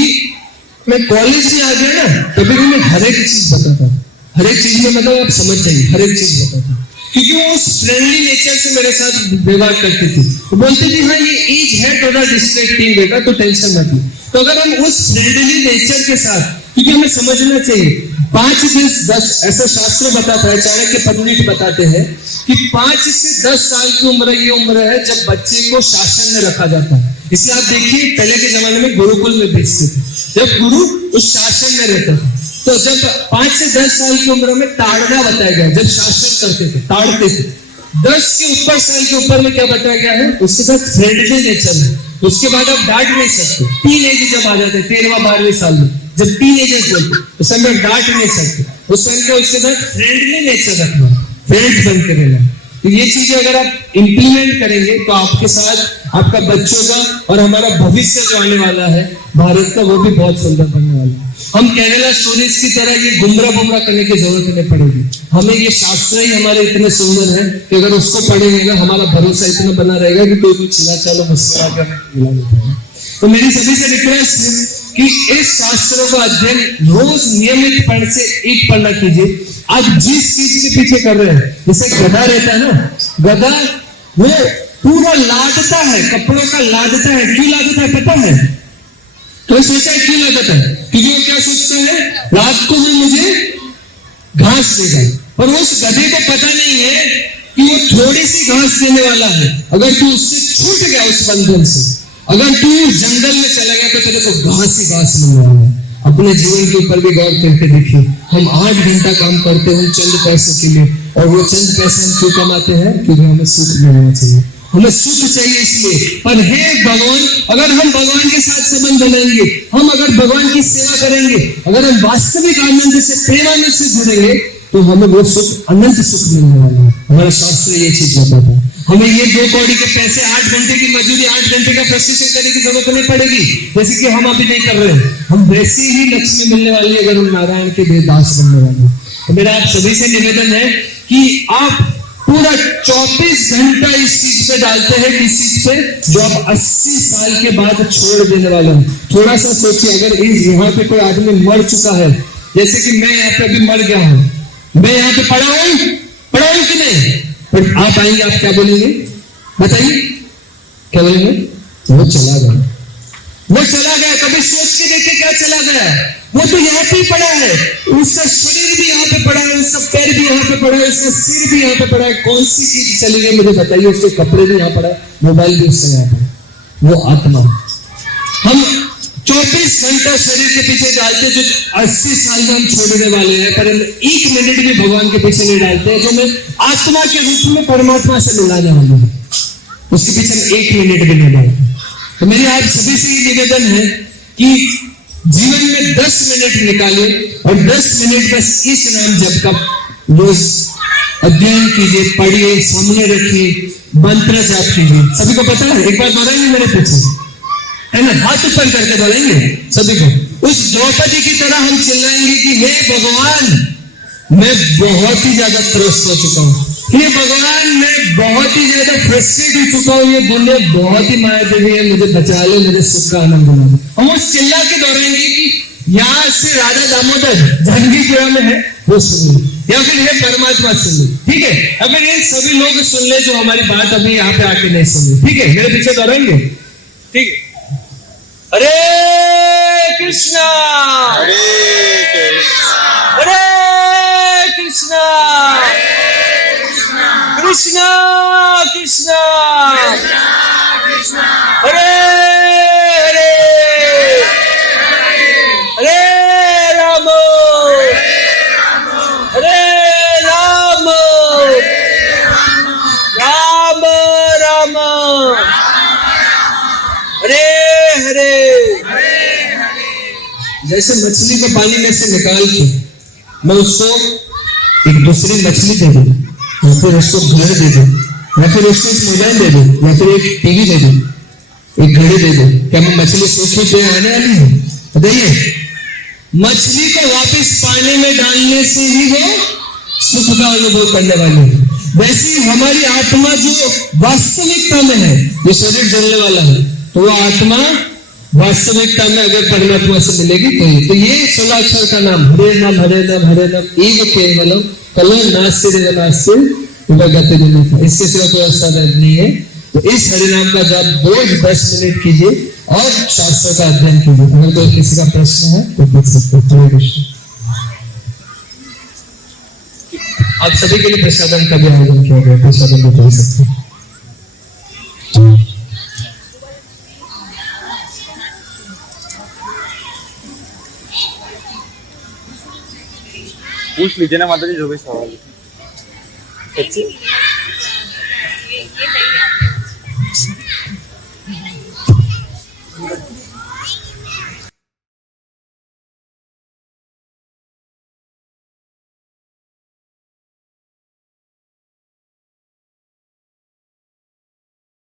मैं कॉलेज में आ गया ना, तभी भी मैं हर एक चीज बताता, हर एक चीज में, मतलब आप समझ जाइए, हर एक चीज बताता, क्योंकि वो उस फ्रेंडली नेचर से मेरे साथ व्यवहार करती थी। वो बोलती थी हाँ ये एज है थोड़ा डिस्ट्रैक्टिंग बेटा, तो टेंशन मत लो। तो अगर हम उस फ्रेंडली नेचर के साथ, क्योंकि हमें समझना चाहिए 5 से 10, ऐसा शास्त्र बताता है, चाणक्य पंडित बताते हैं कि 5 से 10 साल की उम्र ये उम्र है जब बच्चे को शासन में रखा जाता है। इसलिए आप देखिए पहले के जमाने में गुरुकुल में भेजते थे, जब गुरु उस शासन में रहता था। तो जब 5 से 10 साल की उम्र में ताड़ना बताया गया, जब शासन करते थे, ताड़ते थे। 10 के ऊपर साल के ऊपर में क्या बताया गया है? उसके साथ फ्रेंडली नेचर है। उसके बाद आप डांट नहीं सकते। टीनेज जब आ जाते हैं 13वां 12वें साल में, जब टीनेजर्स बोलते उस समय डांट नहीं सकते। उस समय उसके साथ फ्रेंडली नेचर रखना, फ्रेंड्स बन के रहना। तो ये चीजें अगर आप इंप्लीमेंट करेंगे तो आपके साथ आपका बच्चों का और हमारा भविष्य जो आने वाला है भारत का, वो भी बहुत सुंदर बनने वाला है। हम केरला स्टोरीज की तरह ये गुमराह करने की जरूरत नहीं पड़ेगी। हमें ये शास्त्र ही हमारे इतने सुंदर है कि अगर उसको पढ़ेंगे ना, हमारा भरोसा इतना बना रहेगा कि कोई भी चिल्ला चालो मुस्कुरा कर मिला नहीं पाएगा। तो मेरी सभी से रिक्वेस्ट है कि इस शास्त्रों का अध्ययन रोज नियमित पढ़ से एक पढ़ना कीजिए। आज जिस चीज के पीछे कर रहे हैं, जैसे गधा रहता है ना, गधा वो पूरा लादता है, कपड़ों का लादता है। क्यों लादता है पता है? तो सोचा है क्यों लादता है? क्योंकि वो क्या सोचता है, रात को वो मुझे घास देगा। पर उस गधे को पता नहीं है कि वो थोड़ी सी घास देने वाला है। अगर तू उससे छूट गया, उस बंधन से, अगर तू जंगल में चला गया तो तेरे को घास ही घास मिलने वाला है। अपने जीवन के ऊपर भी गौर करके देखिए। हम 8 घंटा काम करते हैं चंद पैसे के लिए, और वो चंद पैसे हम क्यों कमाते हैं? क्योंकि हमें सुख मिलना चाहिए, हमें सुख चाहिए इसलिए। पर हे भगवान, अगर हम भगवान के साथ संबंध बनाएंगे, हम अगर भगवान की सेवा करेंगे, अगर हम वास्तविक आनंद से, प्रेमानंद से जुड़ेंगे, तो हमें वो सुख, अनंत सुख मिलने वाला है। हमारा शास्त्र ये चीज बताता है। हमें ये 2 कौड़ी के पैसे, 8 घंटे की मजदूरी, 8 घंटे का फ्रस्ट्रेशन करने की जरूरत नहीं पड़ेगी, जैसे कि हम अभी नहीं कर रहे हैं। हम वैसे ही लक्ष्मी मिलने वाली है अगर हम नारायण के देवदास बनने वाले हैं। तो मेरा आप सभी से निवेदन है कि आप पूरा 24 घंटा इस चीज पे डालते हैं, किस चीज पे? जो आप 80 साल के बाद छोड़ देने वाले हैं। थोड़ा सा सोचिए, अगर यहाँ पे कोई आदमी मर चुका है, जैसे कि मैं यहाँ पे अभी मर गया हूँ, मैं यहाँ पे पड़ा हूँ कि नहीं? पर आप आएंगे, आप क्या बोलेंगे? बताइए क्या बोलेंगे? वो चला गया। कभी सोच के देखिए क्या चला गया? वो तो यहाँ पे पड़ा है, उसका शरीर भी यहाँ पे पड़ा है, उसका पैर भी यहाँ पे पड़ा है, उसका सिर भी यहाँ पे पड़ा है। कौन सी चीज चली गई मुझे बताइए? उसके कपड़े भी यहाँ पड़ा है, मोबाइल भी उससे यहाँ पड़ा है। वो आत्मा। हम 24 घंटा शरीर के पीछे डालते, जो 80 साल में हम छोड़ने वाले हैं, पर हम 1 मिनट भी भगवान के पीछे नहीं डालते हैं, जो मैं आत्मा के रूप में परमात्मा से मिलाने वाले हैं, उसके पीछे हम 1 मिनट भी नहीं डालते। तो मेरी आप सभी से ये निवेदन है कि जीवन में 10 मिनट निकाले, और 10 मिनट बस इस नाम जप का रोज अध्ययन कीजिए, पढ़िए, सामने रखिए, मंत्र जाप कीजिए। सभी को पता है? एक बार बोलेंगे मेरे पीछे, है ना? हाथ ऊपर करके बोलेंगे सभी को। उस द्रौपदी की तरह हम चिल्लाएंगे कि हे भगवान, मैं बहुत ही ज्यादा त्रस्त हो चुका हूँ। हे भगवान, मैं बहुत ही ज्यादा फ्रस्ट्रेट हो चुका हूँ। ये दुनिया बहुत ही माया देवी है, मुझे बचा ले, मेरे सुख का आनंद बना दे। हम उस चिल्ला के दोहराएंगे कि यहाँ से राधा दामोदर जानकीपुरा में है, वो सुन लो, या फिर हे परमात्मा सुन लो, ठीक है। अगर ये सभी लोग सुन ले जो हमारी बात अभी यहाँ पे आके नहीं सुन, ठीक है, मेरे पीछे दोहराएंगे, ठीक है। हरे कृष्णा हरे कृष्णा हरे कृष्णा कृष्णा कृष्णा हरे हरे हरे राम हरे राम राम राम हरे हरे। जैसे मछली को पानी में से निकाल के मैं उसको एक दूसरी मछली दे दूं, या फिर उसको घर दे दूं, या फिर उसको एक मोबाइल दे दूं, या फिर एक टीवी दे दूं, एक घड़ी दे दूं, क्या मैं मछली सूखी पे आने वाली है? बताइए। मछली को वापस पानी में डालने से ही वो सुख का अनुभव करने वाली है। वैसे ही हमारी आत्मा जो वास्तविकता में है, जो शरीर जलने वाला है, तो वो आत्मा वास्तविकता में अगर परमात्मा से मिलेगी तो ये 16 अक्षर का नाम हरे नाम हरे नाम हरे नाम एक केवलम कलो नास्ति नास्ति उपगति नहीं, इसके सिवा कोई रास्ता नहीं है। तो इस हरे नाम का जाप रोज 10 मिनट कीजिए और शास्त्रों का अध्ययन कीजिए। अगर कोई किसी का प्रश्न है तो पूछ सकते हैं। हरे कृष्ण। आप सभी के लिए प्रसादन का भी आयोजन किया गया, प्रसादन भी कर सकते हैं। पूछ लीजिए ना माता जी जो भी सवाल सच्ची।